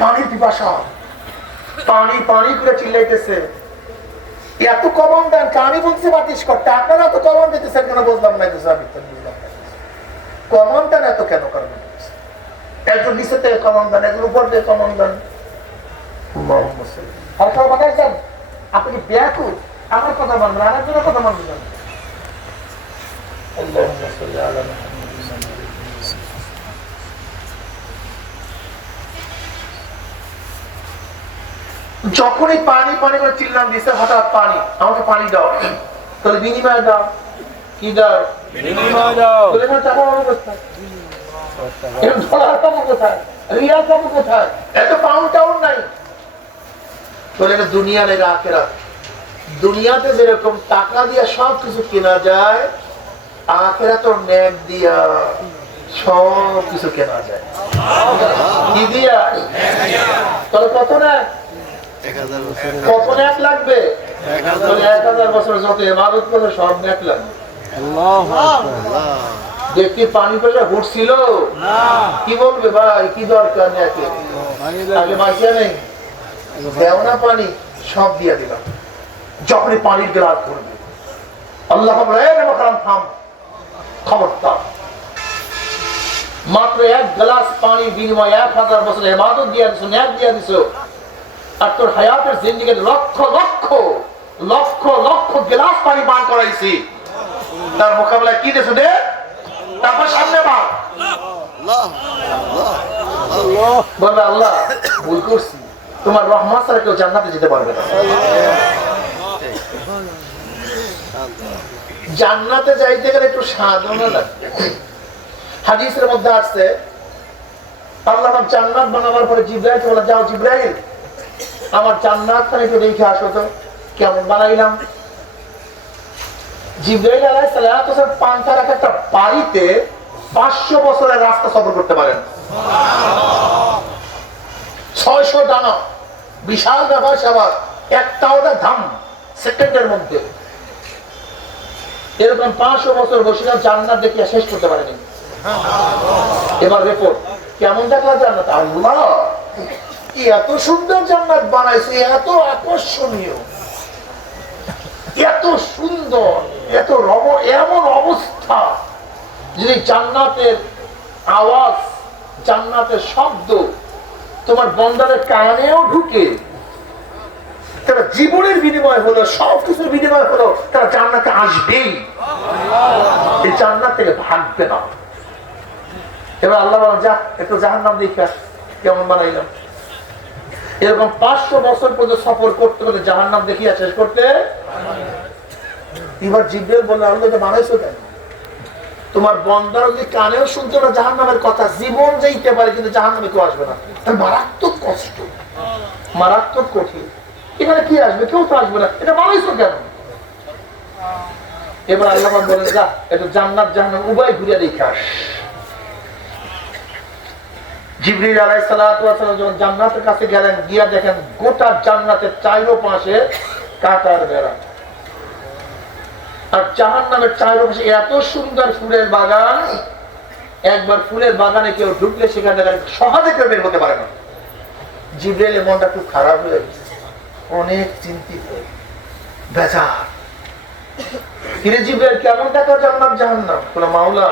পানির পিপাসা, পানি করে চিল্লাইতেছে। এত কমন দেন কানি বলছে বাতিস করতে, আপনারা এত কমন দিতেছেন কেন? বুঝলাম না, কমন দেন এত কেন করবেন? একজন নিচে থেকে কমন দেন, একজন উপর থেকে কমন দেন। আপনি কি ব্যাকুল? আমার কথা মানবেন, আমার জন্য কথা মানবেন। যখনই পানি করে চিল্লাম দিচ্ছে, হঠাৎ পানি, আমাকে পানি দাও, তাহলে বিনিময় দাও। কি দাও? বিনিময় দাও। টাকা পাবো কোথায়? ডলার পাবো কোথায়? রিয়াল পাবো কোথায়? এত পাউন্ড টাউন্ড নাই। তাহলে এটা দুনিয়া নেই, আখিরাত। দুনিয়াতে যেরকম টাকা দিয়ে সব কিছু কেনা যায়, আখিরাতে নেক দিয়া সব কিছু কেনা যায়। কি দিয়া? তাহলে কত না? কত ন্যাক লাগবে? 1000 বছর যত ইবাদত করবে সব ন্যাক লাগবে। দেখি পানি পেলে ঘুরছিল, কি বলবে ভাই কি দরকার ন্যাকে? আগে বাঁচিয়ে নেই, দেও না পানি, সব দিয়ে দিলাম। যখনই পানির গ্লাস ধরবে আল্লাহ থাম, খবরদার। মাত্র 1 গ্লাস পানির বিনিময়ে 1000 বছর ইবাদত দিয়ে দিছো, ন্যাক দিয়ে দিছো। আর তোর হায়াতের জিন্দেগিতে লক্ষ লক্ষ লক্ষ লক্ষ গ্লাস পানি পান করাইছি, তার মোকাবেলায় কি দেশ দে? তারপর সামনে পা বলবে আল্লাহ ভুল করছি, তোমার রহমত ছাড়া কেউ জান্নাতে যেতে পারবে না। জান্নাতে যাইতে গেলে একটু সাধনা লাগবে। হাদিসের মধ্যে আসছে আল্লাহ জান্নাত বানাবার পরে জিবরাইলকে বলে, যাও জিবরাইল আমার জান্নাতটা একটু দেখে আসো তো কেমন বানাইলাম। জিবরাইল আলাইহিস সালাম পান্থার একটা বাড়িতে 500 বছরের রাস্তা সফর করতে পারেন। 600 দানা, বিশাল ব্যাপার স্যাপার, একটা ওটা ধাম সেকেন্ডের মধ্যে। এরকম 500 বছর বসিলাম, জান্নাত দেখিয়া শেষ করতে পারেনি। এবার রিপোর্ট কেমন দেখলা জান্নাত? আল্লাহ এত সুন্দর জান্নাত বানাইছে, এত আকর্ষণীয়, এত সুন্দর, এত এমন অবস্থা, যদি জান্নাতের আওয়াজ, জান্নাতের শব্দ তোমার বন্দারের কানেও ঢুকে, তারা জীবনের বিনিময় হলো, সবকিছুর বিনিময় হলো, তারা জান্নাতে আসবেই, এই জান্নাত থেকে ভাগবে না। এবার আল্লাহ বলেন যা একটু জাহান্নাম দেখে কেমন বানাইলাম। এরকম 500 বছর পর্যন্ত সফর করতে করতে জাহান্নাম দেখিয়া শেষ করতে। এবার জিবরাইল বলল আল্লাহ তো বানাইছো কেন? তোমার বন্দার যদি কানেও শুনতো না জাহান্নামের কথা, জীবন যাইতে পারে কিন্তু জাহান্নামে কেউ আসবে না। মারাত্মক কষ্ট, মারাত্মক কঠিন। এখানে কি আসবে? কেউ তো আসবে না, এটা বানাইছো কেন? এবার আল্লাহ বলেন যা একটু জান্নাত জাহান্নাম উভয় ঘুরিয়ে দেখে আস। জিবরিল আলাইহিস সালাতু ওয়াস সালাম যখন জান্নাতের কাছে গেলেন, গিয়া দেখেন গোটা জান্নাতের চারপাশে কাঁটার বেড়া, আর জাহান্নামের চারপাশে এত সুন্দর ফুলের বাগান, একবার ফুলের বাগানে কেউ ঢুকলে সেখানে সহজে কেউ বের হতে পারে না। জিবরিলের মনটা খুব খারাপ হয়ে গেছে, অনেক চিন্তিত, বেজার। কিরে জিবরিল, কেমন টাকা জান্নাত জাহান্নাম? বলে মাওলা,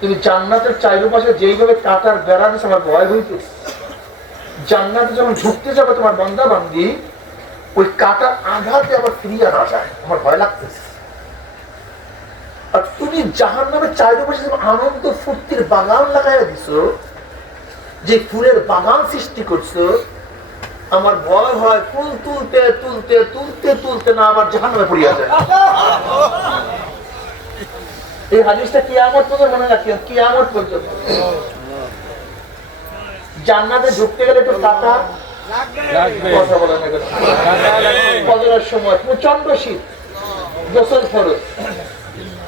তুমি জান্নাতের চারপাশে যেইভাবে কাঁটার বেড়া দিচ্ছে আমার ভয় হইতেছে। জান্নাতে যখন ঢুকতে যাবে তোমার বান্দা বান্দি, ওই কাঁটার আঘাতে আবার ফিরিয়ে না যায়, আমার ভয় লাগতেছে। আর তুমি জাহান্নামের চারপাশে আনন্দ ফুর্তির বাগান লাগাইয়া দিছো, যে ফুলের বাগান সৃষ্টি করছো, আমার ভয় হয় ফুল তুলতে তুলতে তুলতে তুলতে না আবার জাহান্নামে পড়িয়া যায়। এই হাদিসটা কিয়ামত পর্যন্ত মনে রাখিও, কিয়ামত পর্যন্ত। জান্নাতে ঢুকতে গেলে একটু কাঁটা কথা বলে না, ফজরের সময় প্রচন্ড শীত, গোসল ফরজ,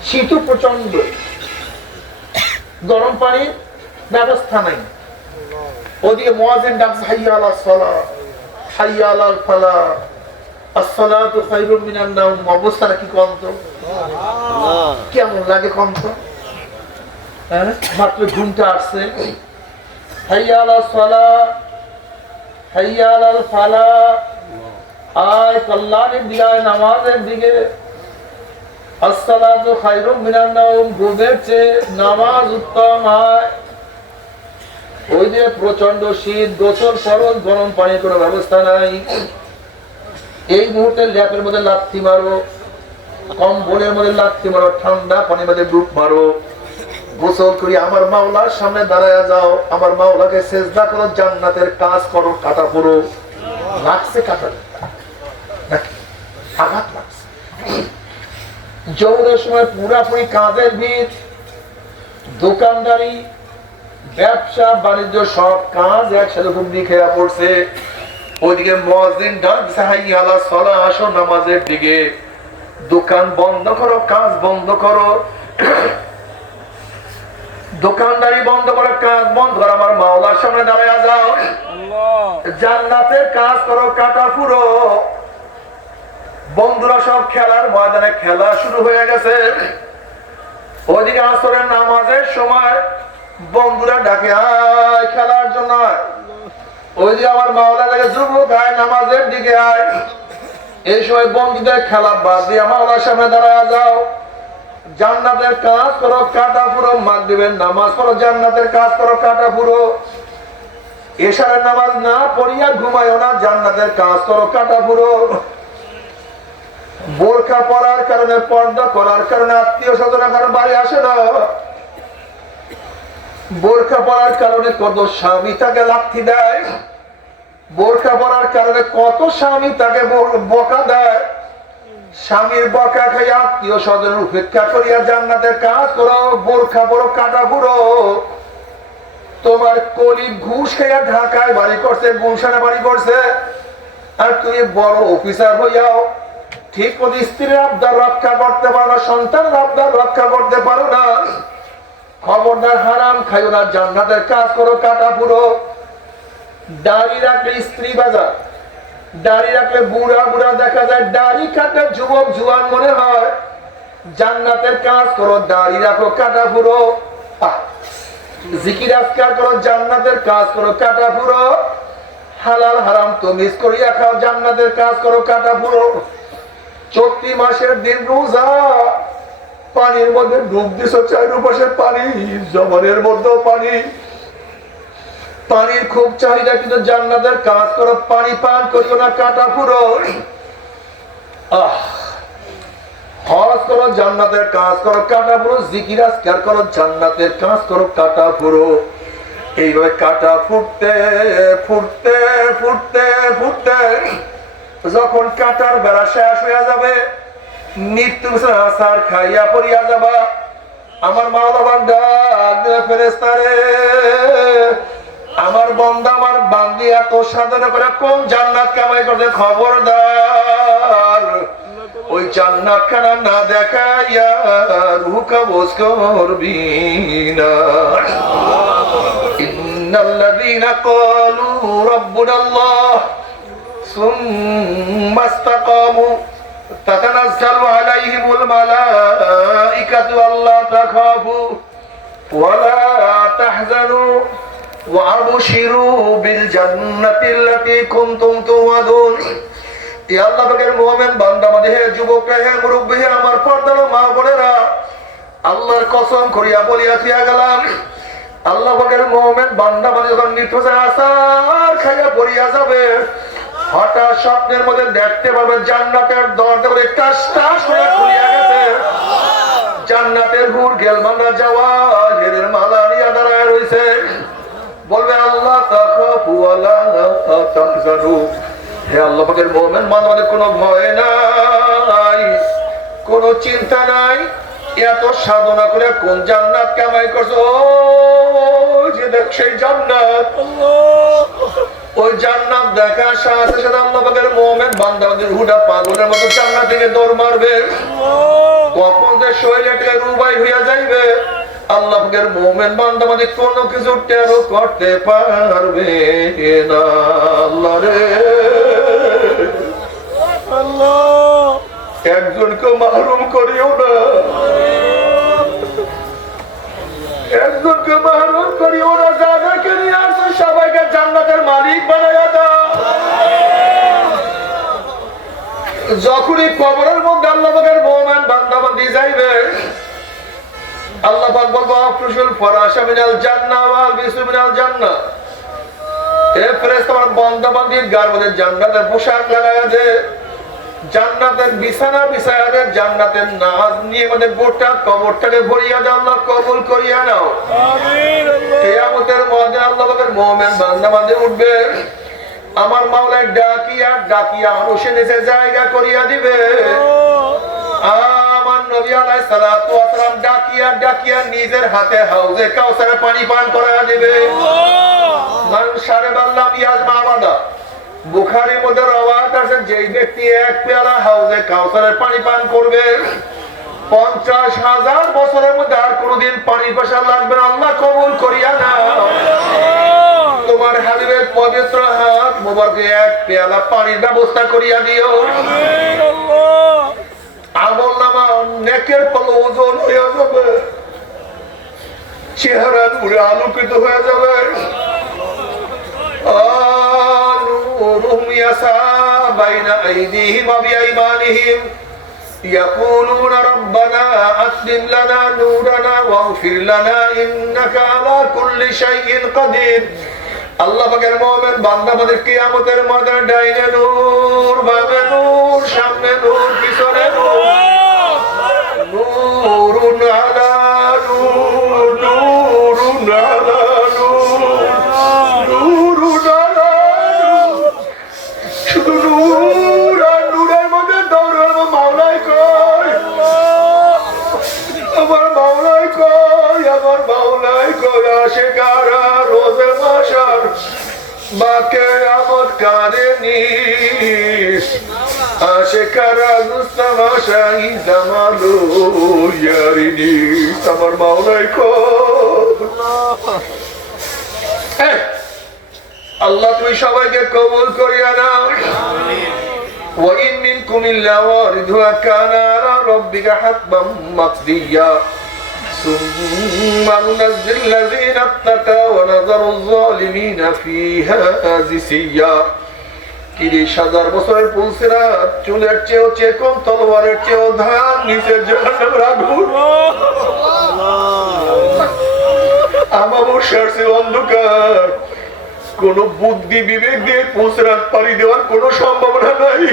শীতও প্রচন্ড, গরম পানির ব্যবস্থা নাই। ওদিকে মুয়াজ্জিন ডাকছে হাইয়া আলাস সালাহ, হাইয়া আলাল ফালাহ, আসসালাতু খায়রুম মিনান নাওম। অবস্থাটা কি কন্ত, কেমন লাগে কন্ত? মাত্র ঘুমটা আসছে, হাইয়া আলাস সালাহ, হাইয়া আলাল ফালাহ, আয় কল্যাণের দিকে, নামাজের দিকে। আসসালাতু খায়রুম মিনান নাওম, ঘুমের চেয়ে নামাজ উত্তম হয়। ওই যে প্রচন্ড শীত, গোসল ফরজ, গরম পানির কোনো ব্যবস্থা নাই। এই মুহূর্তে ল্যাপের মধ্যে লাথি মারো, কম্বলের মধ্যে লাথি মারো, ঠান্ডা পানির মধ্যে ডুব মারো, গোসল করি আমার মাওলার সামনে দাঁড়ায় যাও, আমার মাওলাকে সেজদা করো, জান্নাতের কাজ করো, কাটা পুরো লাগছে, কাটা আঘাত লাগছে। জোহরের সময় পুরাপুরি কাজের ভিড়, দোকানদারি, ব্যবসা বাণিজ্য সব কাজ একসাথে হুমড়ি খেয়া পড়ছে। ওইদিকে মুয়াজ্জিন ডাকছে হাইয়া আলাস সালাহ, আসো নামাজের দিকে। দোকান বন্ধ করো, কাজ বন্ধ করো, দোকানদারি বন্ধ করো, কাজ বন্ধ করো, আমার মাওলার সামনে দাঁড়ায়া যাও, জান্নাতের কাজ করো, কাটা ফুরো। বন্ধুরা সব খেলার ময়দানে, খেলা শুরু হয়ে গেছে। ওইদিকে আসরের নামাজের সময় বন্ধুরা ডাকে আয় খেলার জন্য, ওই যে আমার মাওলা ডাকে যুবক আয় নামাজের দিকে আয়। এই সময় বন্ধুদের খেলা বাদ দিয়ে মাওলার সামনে দাঁড়ায় যাও, জান্নাতের কাজ করো, কাটা পুরো। মাগরিবের নামাজ পড়ো, জান্নাতের কাজ করো, কাটা পুরো। এশারের নামাজ না পড়িয়া ঘুমায়ও না, জান্নাতের কাজ করো, কাটা পুরো। বোরকা পরার কারণে, পর্দা করার কারণে আত্মীয় স্বজন কারণ বাড়ি আসে না। বোরকা পরার কারণে কত স্বামী তাকে লাথি দেয়, বোরকা পরার কারণে কত স্বামী তাকে বকা দেয়। স্বামীর বকা খাই আত্মীয় স্বজনের উপেক্ষা করিয়া জান্নাতের কাজ করো, বোরকা পরো, কাটা পুরো। তোমার কলি ঘুষ খাইয়া ঢাকায় বাড়ি করছে, গুলশানে বাড়ি করছে, আর তুমি বড় অফিসার হইয়াও ঠিক মতো স্ত্রীর আবদার রক্ষা করতে পারো না, সন্তানের আবদার রক্ষা করতে পারো না। খবরদার হারাম খাইও না, জান্নাতের কাজ করো, কাটা পুরো। দাড়ি রাখলে স্ত্রী বাজার, দাড়ি রাখলে বুড়া বুড়া দেখা যায়, দাড়ি কাটলে যুবক জুয়ান মনে হয়। জান্নাতের কাজ করো, দাড়ি রাখো, কাটা পুরো। জিকির আজকার করো, জান্নাতের কাজ করো, কাটা পুরো। হালাল হারাম তমিজ করিয়া খাও, জান্নাতের কাজ করো, কাটা পুরো। 34 মাসের দিন রোজা, পানির মধ্যে ডুব দিছ, চারপাশে পানি, জমানের মধ্যেও পানি, পানির খুব চাহিদা, কিন্তু জান্নাতের কাজ করো, পানি পান করিও না, কাটা পুরো। হজ করো, জান্নাতের কাজ করো, কাটা পুরো। জিকির আজকার করো, জান্নাতের কাজ করো, কাটা পুরো। এইভাবে কাটা ফুটতে ফুটতে ফুটতে ফুটতে যখন কাটার বেলা শেষ হয়ে যাবে, মৃত্যু আসার খাইয়া পড়িয়া যাবা, আমার মাওলা বান্দা ফেরেশতারে, আমার বান্দা আমার বান্দি এত সাধনা করে কোন জান্নাত কামাই করতে, খবরদার ওই জান্নাত খানা না দেখাইয়া রুহ কবজ করবি না। ইন্নাল্লাযীনা ক্বালু রাব্বুনাল্লাহ সুম্মা ইসতাকামু তাতানাজ্জালু আলাইহিমুল মালাঈকাতু আল্লা তাখাফু ওয়া লা তাহজানু ওয়া আবশিরু বিল জান্নাতিল্লাতী কুনতুম তুআদুন। হে আল্লাহ পাকের মুমিন বান্দা মানে হে যুবক হে মুরব্বি হে আমার পর্দার মা বোনেরা, আল্লাহর কসম করিয়া বলিয়া দিয়া গেলাম, আল্লাহ পাকের মুমিন বান্দা মানে যখন নির্ভয়ে আসার খাইয়া পড়িয়া যাবে, হঠাৎ স্বপ্নের মধ্যে দেখতে পাবে জান্নাতের দরজা বলে টাস টাস করে খুলিয়া গেছে। জান্নাতের হুর গেলমানরা জাওয়াহিরের মালা নিয়ে দাঁড়ায় রইছে। বলবে আল্লাহ তাখাফু ওয়া লা তাহজানু। হে আল্লাহ পাকের মুমিন বান্দাদের কোনো ভয় নাই, কোনো চিন্তা নাই। এত সাধনা করে কোন জান্নাত কামাই করছো? যে দেখ সেই জান্নাত, ওই জান্নাত দেখার সাথে সাথে আল্লাহ পাকের মুমিন বান্দাদের হুডা পাগলের মতো জান্নাত থেকে দৌড় মারবে। কখন যে শরীরটা রুবাই হইয়া যাইবে আল্লাহ পাকের মুমিন বান্দা মানে কোনো কিছু টেরও করতে পারবে না। আল্লাহ রে, আল্লাহ একজনকে মাহরুম করিও না, একজনকে মাহরুম করিও না। যাদেরকে নিয়ে আসো সবাইকে জান্নাতের মালিক বানাইয়া দাও। যখনই কবরের মধ্যে আল্লাহ পাকের মুমিন বান্দা বান্দি যাইবে, আল্লাহ পাক বলবো আফরুশুল ফরাশা মিনাল জান্নাহ ওয়াল বিসু মিনাল জান্নাহ। এ ফেরেশতা আমার বান্দা বান্দির গার মধ্যে জান্নাতের পোশাক লাগায়া দে, জান্নাতের বিছানা বিছায়া দে, জান্নাতের নাজ নিয়ে মানে গোটা কবরটাকে ভরিয়া দে। আল্লাহ কবুল করিয়া নাও। আমিন। কিয়ামতের মধ্যে আল্লাহ পাকের মুমিন বান্দা বান্দি উঠবে, আমার মাওলায় ডাকিয়া ডাকিয়া আরশের নিচে জায়গা করিয়া দিবে। আমার নবী আলাইহিস সালাতু ওয়াস সালাম ডাকিয়া ডাকিয়া নিজের হাতে হাউজে কাউসারে পানি পান করায়া দিবে। মান শারাবাল্লাম ইয়াজমা আবাদা। বুখারীর মধ্যে রওয়ায়াত আছে, যেই ব্যক্তি এক পেয়ালা হাউজে কাউসারের পানি পান করবে 50,000 বছরের মধ্যে আর কোনোদিন পানি পাশা লাগবে না। আল্লাহ কবুল করিয়া নাও। তোমার হাবিবের পবিত্র হাত মোবারকে এক পেয়ালা পানির ব্যবস্থা করিয়া দিও। আমিন। আল্লাহ আমলনামা নেকের পাল্লা ওজন হয়ে যাবে, চেহারা নূরে আলোকিত হয়ে যাবে। নূরুহুম ইয়াসা বাইনা আইদিহিম ওয়া বিআইমানিহিম ইয়াকুলুনা রাব্বানা আসলিম লানা নূরানা ওয়াগফির লানা ইন্নাকা আলা কুল্লি শাইইন কাদির। আল্লাহ পাকের মুমিন বান্দা আমাদের কিয়ামতের ময়দানে ডাইনে নূর, বামে নূর, সামনে নূর, পিছনে নূর, নূরুন আলা নূর, নূরুন আলা নূর, নূরুন আলা নূর। শুধু নূর আর নূরের মধ্যে দৌড়ানো। মাওলাই কই, আমার মাওলাই কই, আমার মাওলাই কই। আশিকারা রোজে মাশার বাকে আমদ কারেনি, আশিকারা মুস্তাফা শাহী জামালু ইয়ারিনি। আমার মাওলাই কই। আল্লাহ তুমি সবাইকে কবুল করিয়া নাও। ওয়া ইন মিনকুম ইল্লা ওয়ারিদুহা কানা আলা রাব্বিকা হাতমান মাকদিয়া সুম্মা নুনাজ্জিল লাযীনা ইত্তাকাও ওয়া নাযারু যালিমিনা ফীহা জিসিয়া। 30,000 বছরের পুলসিরাত চুলের চেয়েও চেকন, তলোয়ারের চেয়েও ধান, নিচে জাহান্নামের আগুন। আমাবস্যার চেয়ে অন্ধকার। কোন বুদ্ধি বিবেক দিয়ে পুলসিরাত পাড়ি দেওয়ার কোন সম্ভাবনা নাই।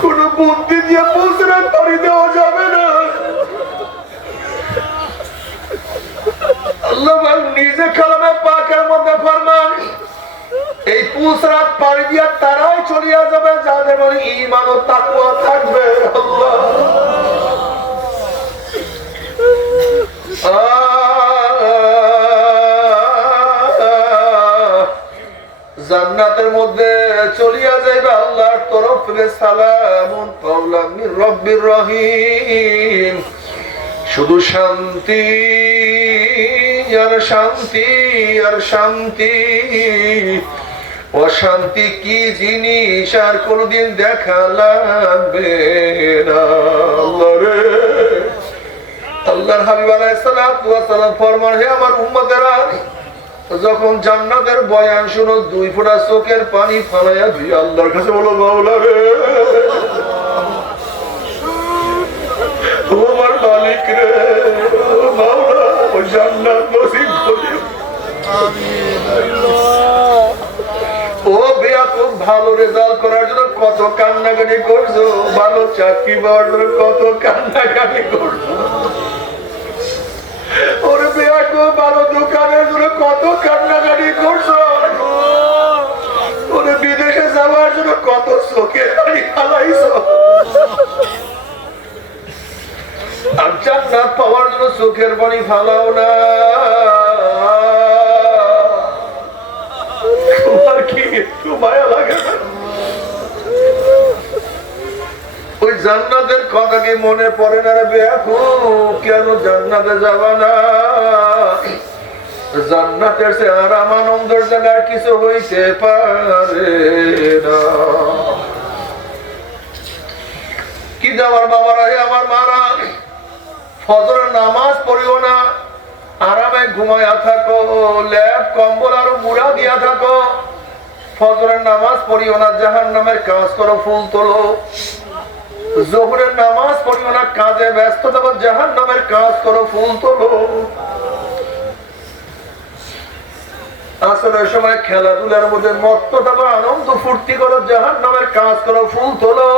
কোন বুদ্ধি দিয়ে পুলসিরাত পাড়ি দেওয়া যাবে না। আল্লাহ নিজে কালামে পাকের মধ্যে ফরমান, এই পুলসিরাত পাড়ি দিয়া তারাই চলিয়া যাবে যাদের মনে ঈমান ও তাকওয়া থাকবে। আল্লাহ জান্নাতের মধ্যে চলিয়া যাইবে আল্লাহর তরফ থেকে সালামুন কাওলাম মির রব্বির রহিম। শুধু শান্তি আর শান্তি আর শান্তি। অশান্তি কি জিনিস আর কোনদিন দেখা লাগবে না। আল্লাহর হাবিব আলাইহিস সালাতু ওয়াস সালাম ফরমান, হে আমার উম্মতেরা, যখন জান্নাতের বয়ান শুনো দুই ফোঁটা চোখের পানি ফালাইয়া দিয়ে আল্লাহর কাছে বলো, মাওলা রে, ও আমার মালিক রে, মাওলা ওই জান্নাত নসিব করিও। ও বেয়া, খুব ভালো রেজাল্ট করার জন্য কত কান্নাকাটি করছো, ভালো চাকরি পাওয়ার জন্য কত কান্নাকাটি করছো। ওরে বেয়া, খুব ভালো দোকানের জন্য কত কান্নাকাটি করছো। ওরে বিদেশে যাওয়ার জন্য কত চোখে পানি ফালাইছো। আর জান্নাত পাওয়ার জন্য চোখের পানি ফালাও না। তোমার কি একটু মায়া লাগে না? ওই জান্নাতের কথা কি মনে পড়ে না রে বেয়াকু? কেন জান্নাতে যাবা না? জান্নাতের সে আরাম আনন্দের জায়গার কিছু হইতে পারে না। কি আমার বাবারা, হে আমার মারা, ফজরের নামাজ পড়িও না, আরামে ঘুমাইয়া থাকো, ল্যাপ কম্বল আরো মুড়া দিয়া থাকো। ফজরের নামাজ পড়িও না, জাহান্নামের কাজ করো, ফুল তোলো। জোহরের নামাজ পড়িও না, কাজে ব্যস্ত থাকো, জাহান্নামের কাজ করো, ফুল তোলো। আসরের সময় খেলাধুলার মধ্যে মত্ত থাকো, আনন্দ ফুর্তি করো, জাহান্নামের কাজ করো, ফুল তোলো।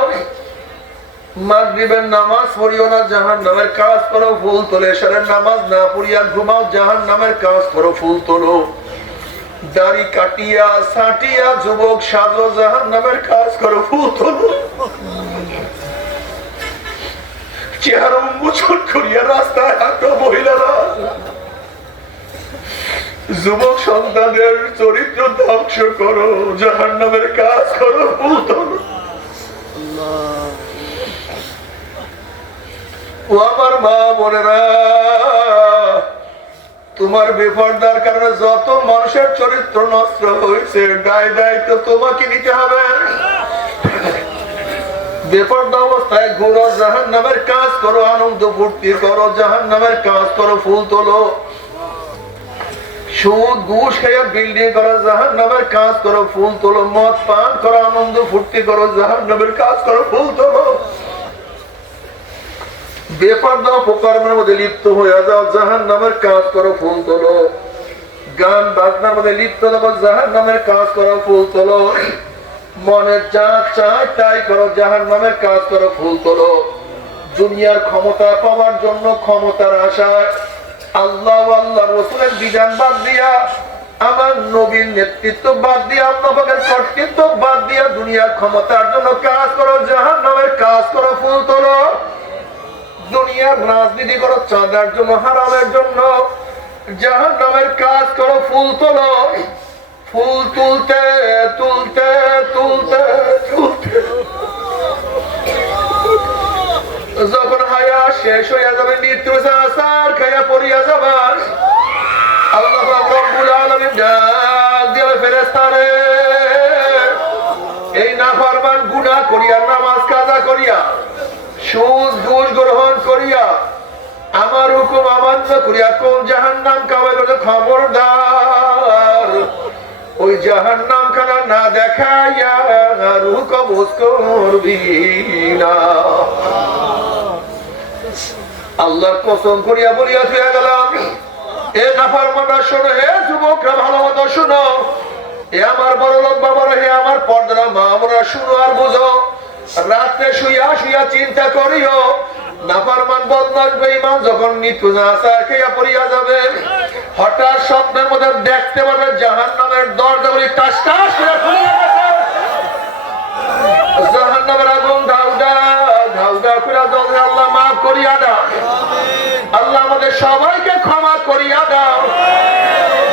মাগরিবের নামাজ পড়িও না, জাহান্নামের কাজ করো, ফুল তোলো। এশারের নামাজ না পড়িয়া ঘুমাও, জাহান্নামের কাজ করো, ফুল তোলো। দাড়ি কাটিয়া ছাটিয়া যুবক সাজো, জাহান্নামের কাজ করো, ফুল তোলো। চেহারা উন্মোচন করিয়া রাস্তায় হাঁটো মহিলারা, যুবক সন্তানদের চরিত্র ধ্বংস করো, জাহান্নামের কাজ করো, ফুল তোলো। ও আমার মা বোনেরা, তোমার বেপরদার কারণে যত মানুষের চরিত্র নষ্ট হয়েছে, দায় দায়িত্ব তোমাকে নিতে হবে। বেপরদা অবস্থায় ঘুরো, জাহান্নামের কাজ করো, আনন্দ ফুর্তি করো, জাহান্নামের কাজ করো, ফুল তোলো। সুদ ঘুষ খাইয়া বিল্ডিং করো, জাহান্নামের কাজ করো, ফুল তোলো। মদ পান করো, আনন্দ ফুর্তি করো, জাহান্নামের কাজ করো, ফুল তোলো। বেপরদা অপকর্মের মধ্যে লিপ্ত হয়ে যাও, জাহান্নামের কাজ করো, ফুল তোলো। গান বাজনার মধ্যে লিপ্ত থাকো, জাহান্নামের কাজ করো, ফুল তোলো। মনে যা চায় তাই করো, জাহান্নামের কাজ করো, ফুল তোলো। দুনিয়ার ক্ষমতা পাওয়ার জন্য ক্ষমতার আশায় আল্লাহ আল্লাহ রাসূলের বিধান বাদ দিয়া, আমার নবীর নেতৃত্ব বাদ দিয়া, আল্লাহ পাকের কর্তৃত্ব বাদ দিয়া দুনিয়ার ক্ষমতার জন্য কাজ করো, জাহান্নামের কাজ করো, ফুল তোলো। দুনিয়ার রাজনীতি করো, চাঁদার জন্য, হারামের জন্য, জাহান্নামের কাজ করো, ফুল তোলো। ফুল তুলতে তুলতে তুলতে তুলতে যখন হায়া শেষ হইয়া যাবে, মৃত্যু আসার খাইয়া পড়িয়া যাবার, আল্লাহ রাব্বুল আলামিন ডাক দিলেন, ফেরেশতারে, এই নাফরমান গুনাহ করিয়া, নামাজ কাজা করিয়া, সুদ ঘুষ গ্রহণ করিয়া, আমার হুকুম অমান্য করিয়া কোন জাহান্নাম কামাই করে, খবরদার ওই জাহান্নাম খানা না দেখাইয়া রূহ কবজ করবি না। আল্লাহর কসম করিয়া বলিয়া থুইয়া গেলাম, এ নাফরমানরা শোনো, হে যুবকরা ভালো মতো শোনো, এ আমার বড়লোক বাবারা, হে আমার পর্দারা মা বোনেরা, শুনো আর বুঝো। রাত্রে শুইয়া শুইয়া চিন্তা করিও, নাফরমান বদমাশ বেঈমান যখন মৃত্যু না আশায় খেয়া পড়িয়া যাবে, হঠাৎ স্বপ্নের মধ্যে দেখতে পাবে জাহান্নামের দরজাগুলি টাস টাস করে খুলিয়া গেছে, জাহান্নামের আগুন ধাউদা ধাউদা করে জ্বলছে। আল্লাহ মাফ করিয়া দাও, আল্লাহ আমাদের সবাইকে ক্ষমা করিয়া দাও।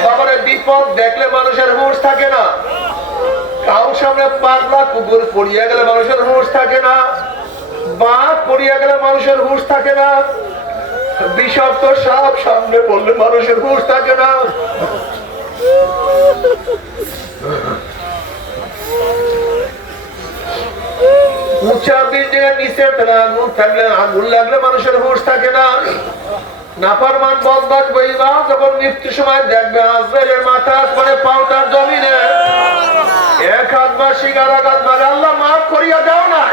বাবারে, বিপদ দেখলে মানুষের হুঁশ থাকে না, কাউ সামনে পাগলা কুকুর পড়িয়া গেলে মানুষের হুঁশ থাকে না, বাঘ পড়িয়া গেলে মানুষের হুঁশ থাকে না, বিষাক্ত সাপ সামনে পড়লে মানুষের হুঁশ থাকে না। উঁচা বিল্ডিং এর নিচে আগুন থাকলে, আগুন লাগলে মানুষের হুঁশ থাকে না। নাফরমান বদমাশ বেঈমান যখন মৃত্যু সময় দেখবে আজরাইলের মাথা আসমানে পাউটার জমিনে, এক হাত মাসিক আর এক হাত মারে আল্লাহ মাফ করিয়া দাও না।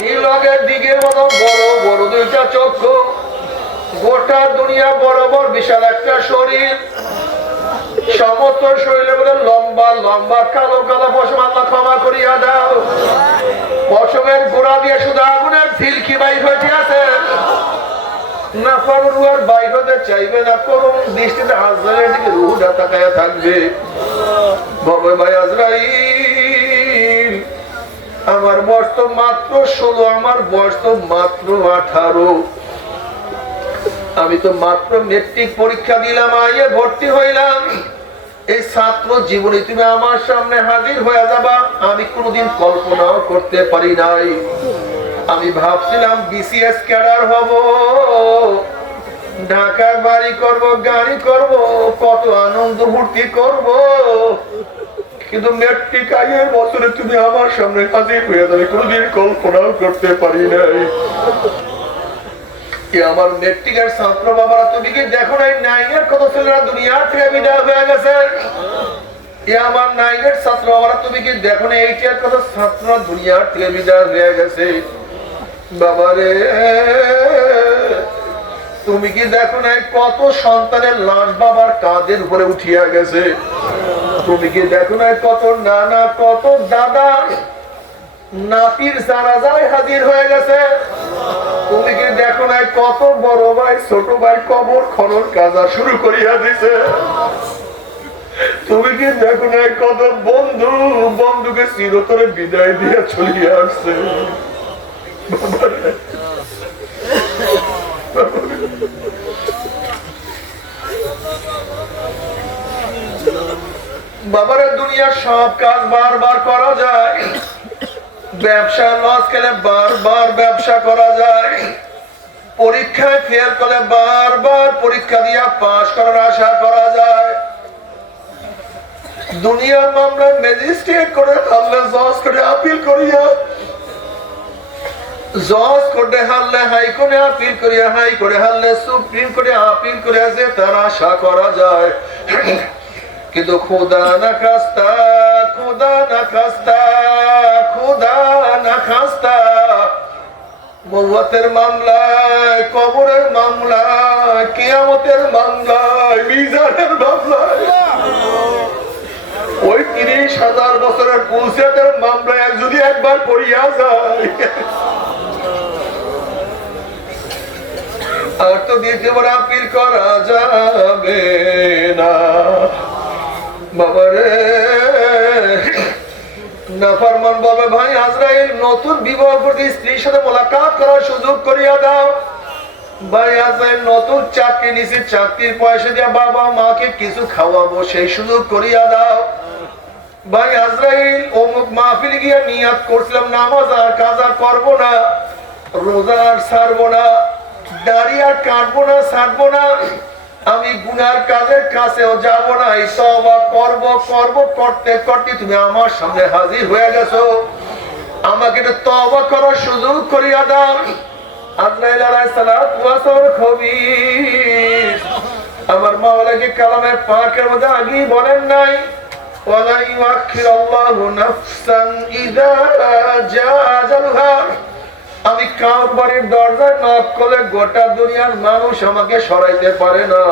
নীলগের দিকের মতো বড় বড় দুইটা চক্ষু, গোটা দুনিয়া বরাবর বিশাল একটা শরীর, সমস্ত শরীরে বলে লম্বা লম্বা কালো কালো পশম, আল্লাহ ক্ষমা করিয়া দাও। পশমের গোড়া দিয়ে শুধু আগুনের ঝিলকি বাইর হইতে আছে। নাফরমান বাইর হতে চাইবে না, করুন দৃষ্টিতে আজরাইলের দিকে রুহটা তাকায়া থাকবে। বাবা ভাই আজরাইল, আমার বয়স তো মাত্র 16, আমার বয়স তো মাত্র 18, আমি তো মাত্র মেট্রিক পরীক্ষা দিলাম, আইয়ে ভর্তি হইলাম। এই ছাত্র জীবনে তুমি আমার সামনে হাজির হয়ে যাবা, আমি কোনোদিন কল্পনাও করতে পারি নাই। আমি ভাবছিলাম বিসিএস ক্যাডার হব, ঢাকায় বাড়ি করব, গাড়ি করব, কত আনন্দ ফুর্তি করব, কিন্তু মেট্রিক আইয়ের বছরে তুমি আমার সামনে হাজির হয়ে যাবে, কোনোদিন কল্পনাও করতে পারি নাই। আমার মেট্রিকের ছাত্র বাবারা, তুমি কি দেখো নাই নাইনের কত ছেলেরা দুনিয়া থেকে বিদায় হয়ে গেছে? আমার নাইনের ছাত্র বাবারা, তুমি কি দেখো না এইটার কত ছাত্র দুনিয়া থেকে বিদায় হয়ে গেছে? বাবারে, তুমি কি দেখো নাই কত সন্তানের লাশ বাবার কাঁধের উপরে উঠিয়া গেছে? তুমি কি দেখো নাই কত নানা কত দাদা নাতির জানাজায় হাজির হয়ে গেছে? তুমি কি দেখো নাই কত বড় ভাই ছোট ভাই কবর খনন কাজা শুরু করিয়া দিছে? তুমি কি দেখো নাই কত বন্ধু বন্ধুকে চিরতরে বিদায় দিয়ে চলিয়ে আসছে? বাবারে, দুনিয়ার সব কাজ বারবার করা যায়, ব্যবসা লস খেলে বারবার ব্যবসা করা যায়, পরীক্ষায় ফেল করলে বারবার পরীক্ষা দিয়া পাস করার আশা করা যায়, দুনিয়ার মামলায় ম্যাজিস্ট্রেট করে হারলে জজ করে আপিল করিয়া, জজ কোর্টে হারলে হাইকোর্টে আপিল করিয়া, হাইকোর্টে হারলে সুপ্রিম কোর্টে আপিল করিয়া যে তার আশা করা যায়। কিন্তু খোদা না খাস্তা, খোদা না খাস্তা, খোদা না খাস্তা, মওয়াতের মামলায়, কবরের মামলায়, কিয়ামতের মামলায়, মিজানের মামলায়, ওই 30,000 বছরের পুলসেটের মামলায় যদি একবার পড়িয়া যায় আর তো দ্বিতীয়বার আপিল করা যাবে না। বাবারে, নাফরমান বলবে ভাই আজরাইল, নতুন বিবাহ করতে স্ত্রীর সাথে মোলাকাত করার সুযোগ করিয়া দাও। ভাই আজরাইল, নতুন চাকরি নিছি, চাকরির পয়সা দিয়ে বাবা মাকে কিছু খাওয়াবো, সেই সুযোগ করিয়া দাও। ভাই আজরাইল, অমুক মাহফিলে গিয়ে নিয়াত করছিলাম নামাজ আর কাজা করবো না, রোজা আর ছাড়বো না, দাড়ি আর কাটবো না, ছাড়বো না, আমি গুনার কাজের কাছেও যাবো না, এই তওবা করব করব করতে করতে তুমি আমার সামনে হাজির হয়ে গেছো, আমাকে একটু তওবা করার সুযোগ করিয়া দাও। আজরাইল আলাইহিস সালাতু ওয়াস সালাম খবীর, আমার মাওলাকে কালামে পাকের মধ্যে আগেই বলেন নাই, ওয়ালা ইউআখিরুল্লাহু নাফসান ইযা জা আজালুহা, আমি কার বাড়ির দরজায় নক করলে গোটা দুনিয়ার মানুষ আমাকে সরাইতে পারে না,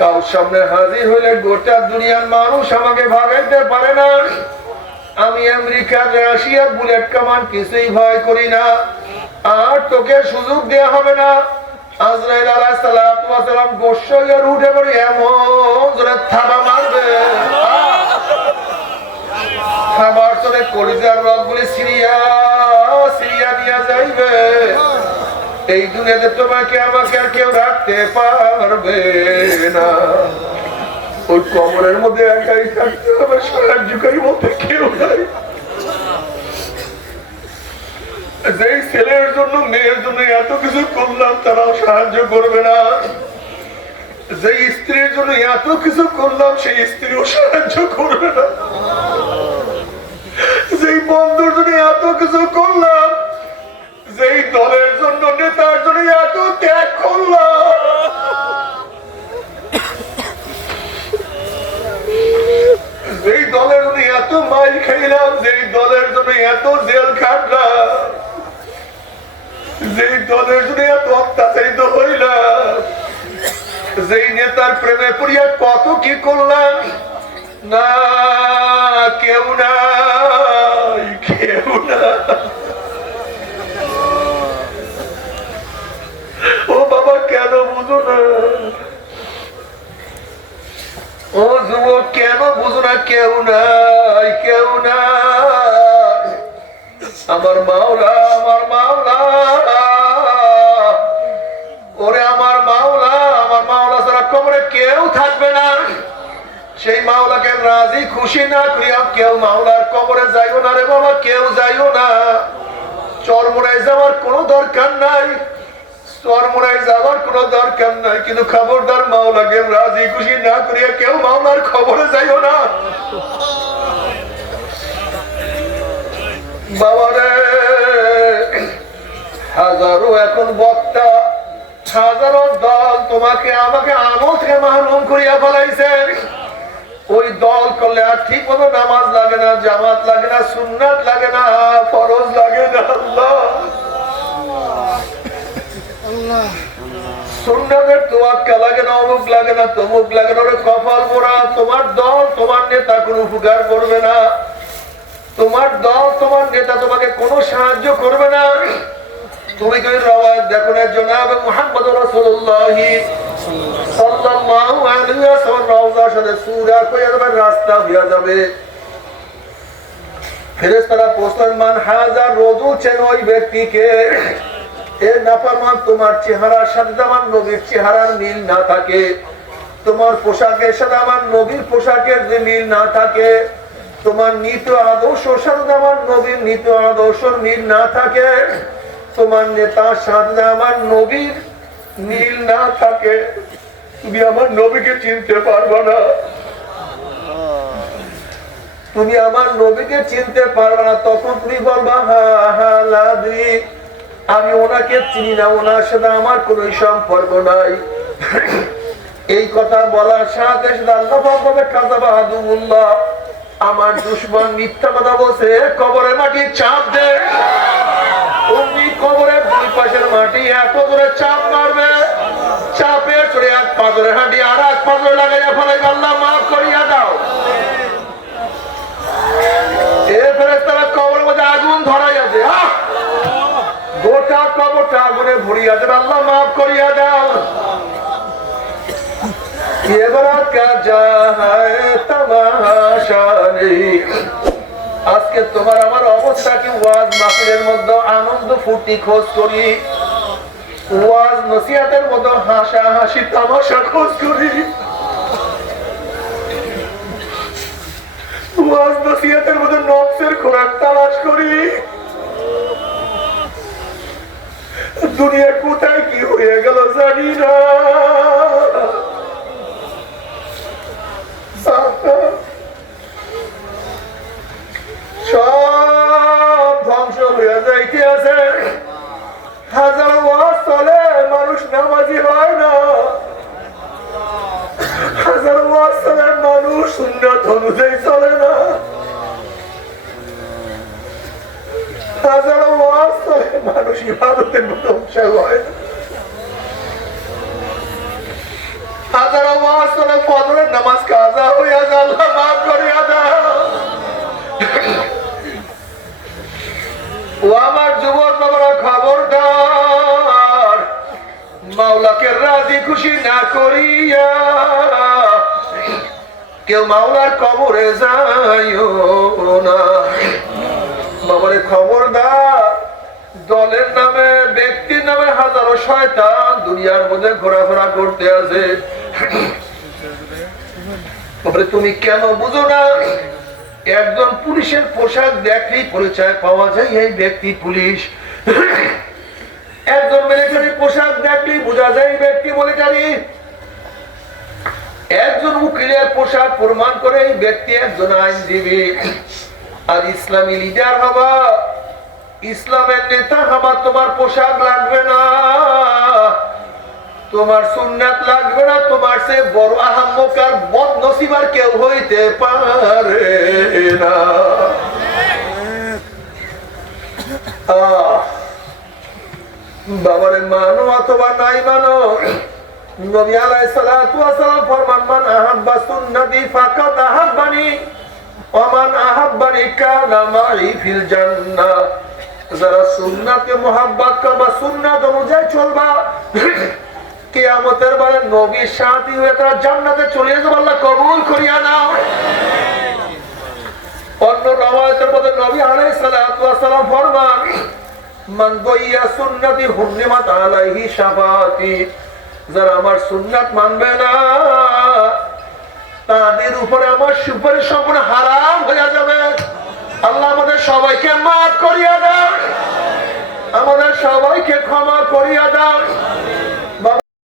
কার সামনে হাজির হইলে গোটা দুনিয়ার মানুষ আমাকে ভাগাইতে পারে না। আমি আমেরিকা, রাশিয়া, বুলেট কামান কিছুই ভয় করি না, আর তোকে সুযোগ দেয়া হবে না। আজরাইল আলাইহিস সালাতু ওয়াস সালাম গোসলের উঠে পড়ে এমন জোরে থাবা মারবে, থাবার চলে কলিজার রগগুলি সিরিয়া সিরিয়া দিয়া যাইবে। এই দুনিয়াতে তোমাকে আমাকে আর কেউ রাখতে পারবে না, ওই কবরের মধ্যে একাই থাকতে হবে, সাহায্যকারী বলতে কেউ নাই। যে ছেলের জন্য মেয়ের জন্য এত কিছু করলাম তারাও সাহায্য করবে না, যে স্ত্রীর জন্য এত কিছু করলাম সেই স্ত্রীও সাহায্য করবে না, যে বন্ধুর জন্য এত কিছু করলাম, যেই দলের জন্য নেতার জন্য এত ত্যাগ করলাম, যেই দলের জন্য এত মাইল খাইলাম, যেই দলের জন্য এত জেল খাটলাম, যেই দলের জন্য এত অত্যাচারিত হইলাম, যেই নেতার প্রেমে পড়িয়া কত কি করলাম, না কেউ নাই, কেউ না। ও বাবা কেন বুঝো না, ও যুবক কেন বুঝো না, কেউ নাই, কেউ নাই। আমার মাওলা, আমার মাওলা, ওরে আমার মাওলা, আমার মাওলা ছাড়া কবরে কেউ থাকবে না। সেই মাওলাকে রাজি খুশি না করিয়া কেউ মাওলার কবরে যাইও না রে বাবা, কেউ যাইও না। চরমোনায় যাওয়ার কোনো দরকার নাই, চরমোনায় যাওয়ার কোনো দরকার নাই, কিন্তু খবরদার মাওলাকে রাজি খুশি না করিয়া কেউ মাওলার খবরে যাইও না। বাবারে হাজারো এখন বক্তা, হাজারো দল তোমাকে আমাকে আমল থেকে মাহরুম করিয়া ফেলাইছে। ওই দল করলে আর ঠিক মতো নামাজ লাগে না, জামাত লাগে না, সুন্নাত লাগে না, ফরজ লাগে না। আল্লাহ সুন্নাতের তোয়াক্কা লাগে না, অমুক লাগে না, তমুক লাগে না, ওরে কপাল মোড়া। তোমার দল তোমার নেতা কোনো উপকার করবে না, তোমার দল তোমার নেতা তোমাকে কোনো সাহায্য করবে না। তুমি কি রওয়ায়াত দেখো না, জনাব মুহাম্মদ রাসূলুল্লাহ সাল্লাল্লাহু আলাইহি ওয়াসাল্লাম রওজার সাথে সূরা কইয়া যাবে, রাস্তা হইয়া যাবে। ফেরেশতারা প্রশ্ন মান হাযা, রজুল চেন ওই ব্যক্তিকে। এ নাফরমান তোমার চেহারার সাথে আমার নবীর চেহারার মিল না থাকে, তোমার পোশাকের সাথে আমার নবীর পোশাকের যে মিল না থাকে, তোমার নীতি আদর্শের সাথে আমার নবীর নীতি আদর্শের মিল না থাকে, তোমার নেতার সাথে আমার নবীর মিল না থাকে, তুমি আমার নবীকে চিনতে পারবে না, তুমি আমার নবীকে চিনতে পারবে না। তখন তুমি বলবা হা হা লাদি, আমি ওনাকে চিনি না, ওনার সাথে আমার কোন সম্পর্ক নাই। এই কথা বলার সাথে সাথে আল্লাহ বলবে কাযাবা আদুল্লাহ, আমার দুশমন মিথ্যা কথা বলছে, কবরে মাটি চাপ দে। তুমি কবরের দুই পাশের মাটি এত জোরে চাপ মারবে, চাপে চড়ে এক পাথরের হাঁটি আর এক পাথরে লাগাইয়া ফেলে, আল্লাহ মাফ করিয়া দাও। এরপরে তারা কবরের মধ্যে আগুন ধরাইয়া দে, গোটা কবরটা আগুনে ভরিয়া দেবে, আল্লাহ মাফ করিয়া দাও। আজকে তোমার আমার অবস্থা কি? ওয়াজ মাহফিলের মধ্যে আনন্দ ফুর্তি খোঁজ করি, ওয়াজ নসিহতের মধ্যে হাসা হাসি তামাশা খোঁজ করি, ওয়াজ নসিহতের মধ্যে নফসের খোরাক তালাশ করি। দুনিয়া কোথায় কি হয়ে গেল জানি না। সব ধ্বংস হয়ে যাইতে আছে। হাজার ওয়াজ চলে, মানুষ নামাজি হয় না। হাজার ওয়াজ চলে, মানুষ সুন্নাত অনুযায়ী চলে না। হাজার ওয়াজ চলে, মানুষ ইবাদতের মতো উৎসাহ হয় না। হাজার ওয়াজ চলে, ফজরের নামাজ কাজা হইয়া যায়, আল্লাহ মাফ করিয়া দাও। ও আমার যুবক বাবারা, খবরদার, মাওলাকে রাজি খুশি না করিয়া কেউ মাওলার কবরে যাইও না। বাবারে খবরদার, দলের নামে ব্যক্তির নামে হাজারো শয়তান দুনিয়ার মধ্যে ঘোরাফেরা করতে আছে। তুমি কেন বুঝো না? একজন পুলিশের পোশাক দেখলেই পরিচয় পাওয়া যায় এই ব্যক্তি পুলিশ। একজন মিলিটারি পোশাক দেখলেই বোঝা যায় এই ব্যক্তি মিলিটারি। একজন উকিলের পোশাক প্রমাণ করে এই ব্যক্তি একজন আইনজীবী। আর ইসলামী লিডার হবা, ইসলামের নেতা হবা, তোমার পোশাক লাগবে না, তোমার সুন্নাত লাগবে না, তোমার সে বড় আহাম্মক আর বদনসিব আর কেউ হইতে পারে না। বাবারে মানো অথবা নাই মানো, নবী আলাইহিস সালাতু ওয়াস সালাম ফরমান, মান আহাব্বা সুন্নতি ফাকাদ আহাব্বানি ওয়া মান আহাব্বানি কানা মাই ফিল জান্নাহ। যারা সুন্নাতকে মুহাব্বত করবা, সুন্নাত অনুযায়ী চলবা, কিয়ামতের বেলা নবীর সাথী হয়ে তারা জান্নাতে চলে যাবে। আল্লাহ কবুল করিয়া নাও। অন্য রওয়ায়াতের মধ্যে নবী আলাইহিস সালাতু ওয়াস সালাম ফরমান, মান দাইয়া সুন্নতি হুররিমাত আলাইহি শাফাআতি। যারা আমার সুন্নাত মানবে না তাদের উপরে আমার সুপারিশ সম্পূর্ণ হারাম হয়ে যাবে। আল্লাহ আমাদের সবাইকে মাফ করিয়া দাও, আমাদের সবাইকে ক্ষমা করিয়া দাও।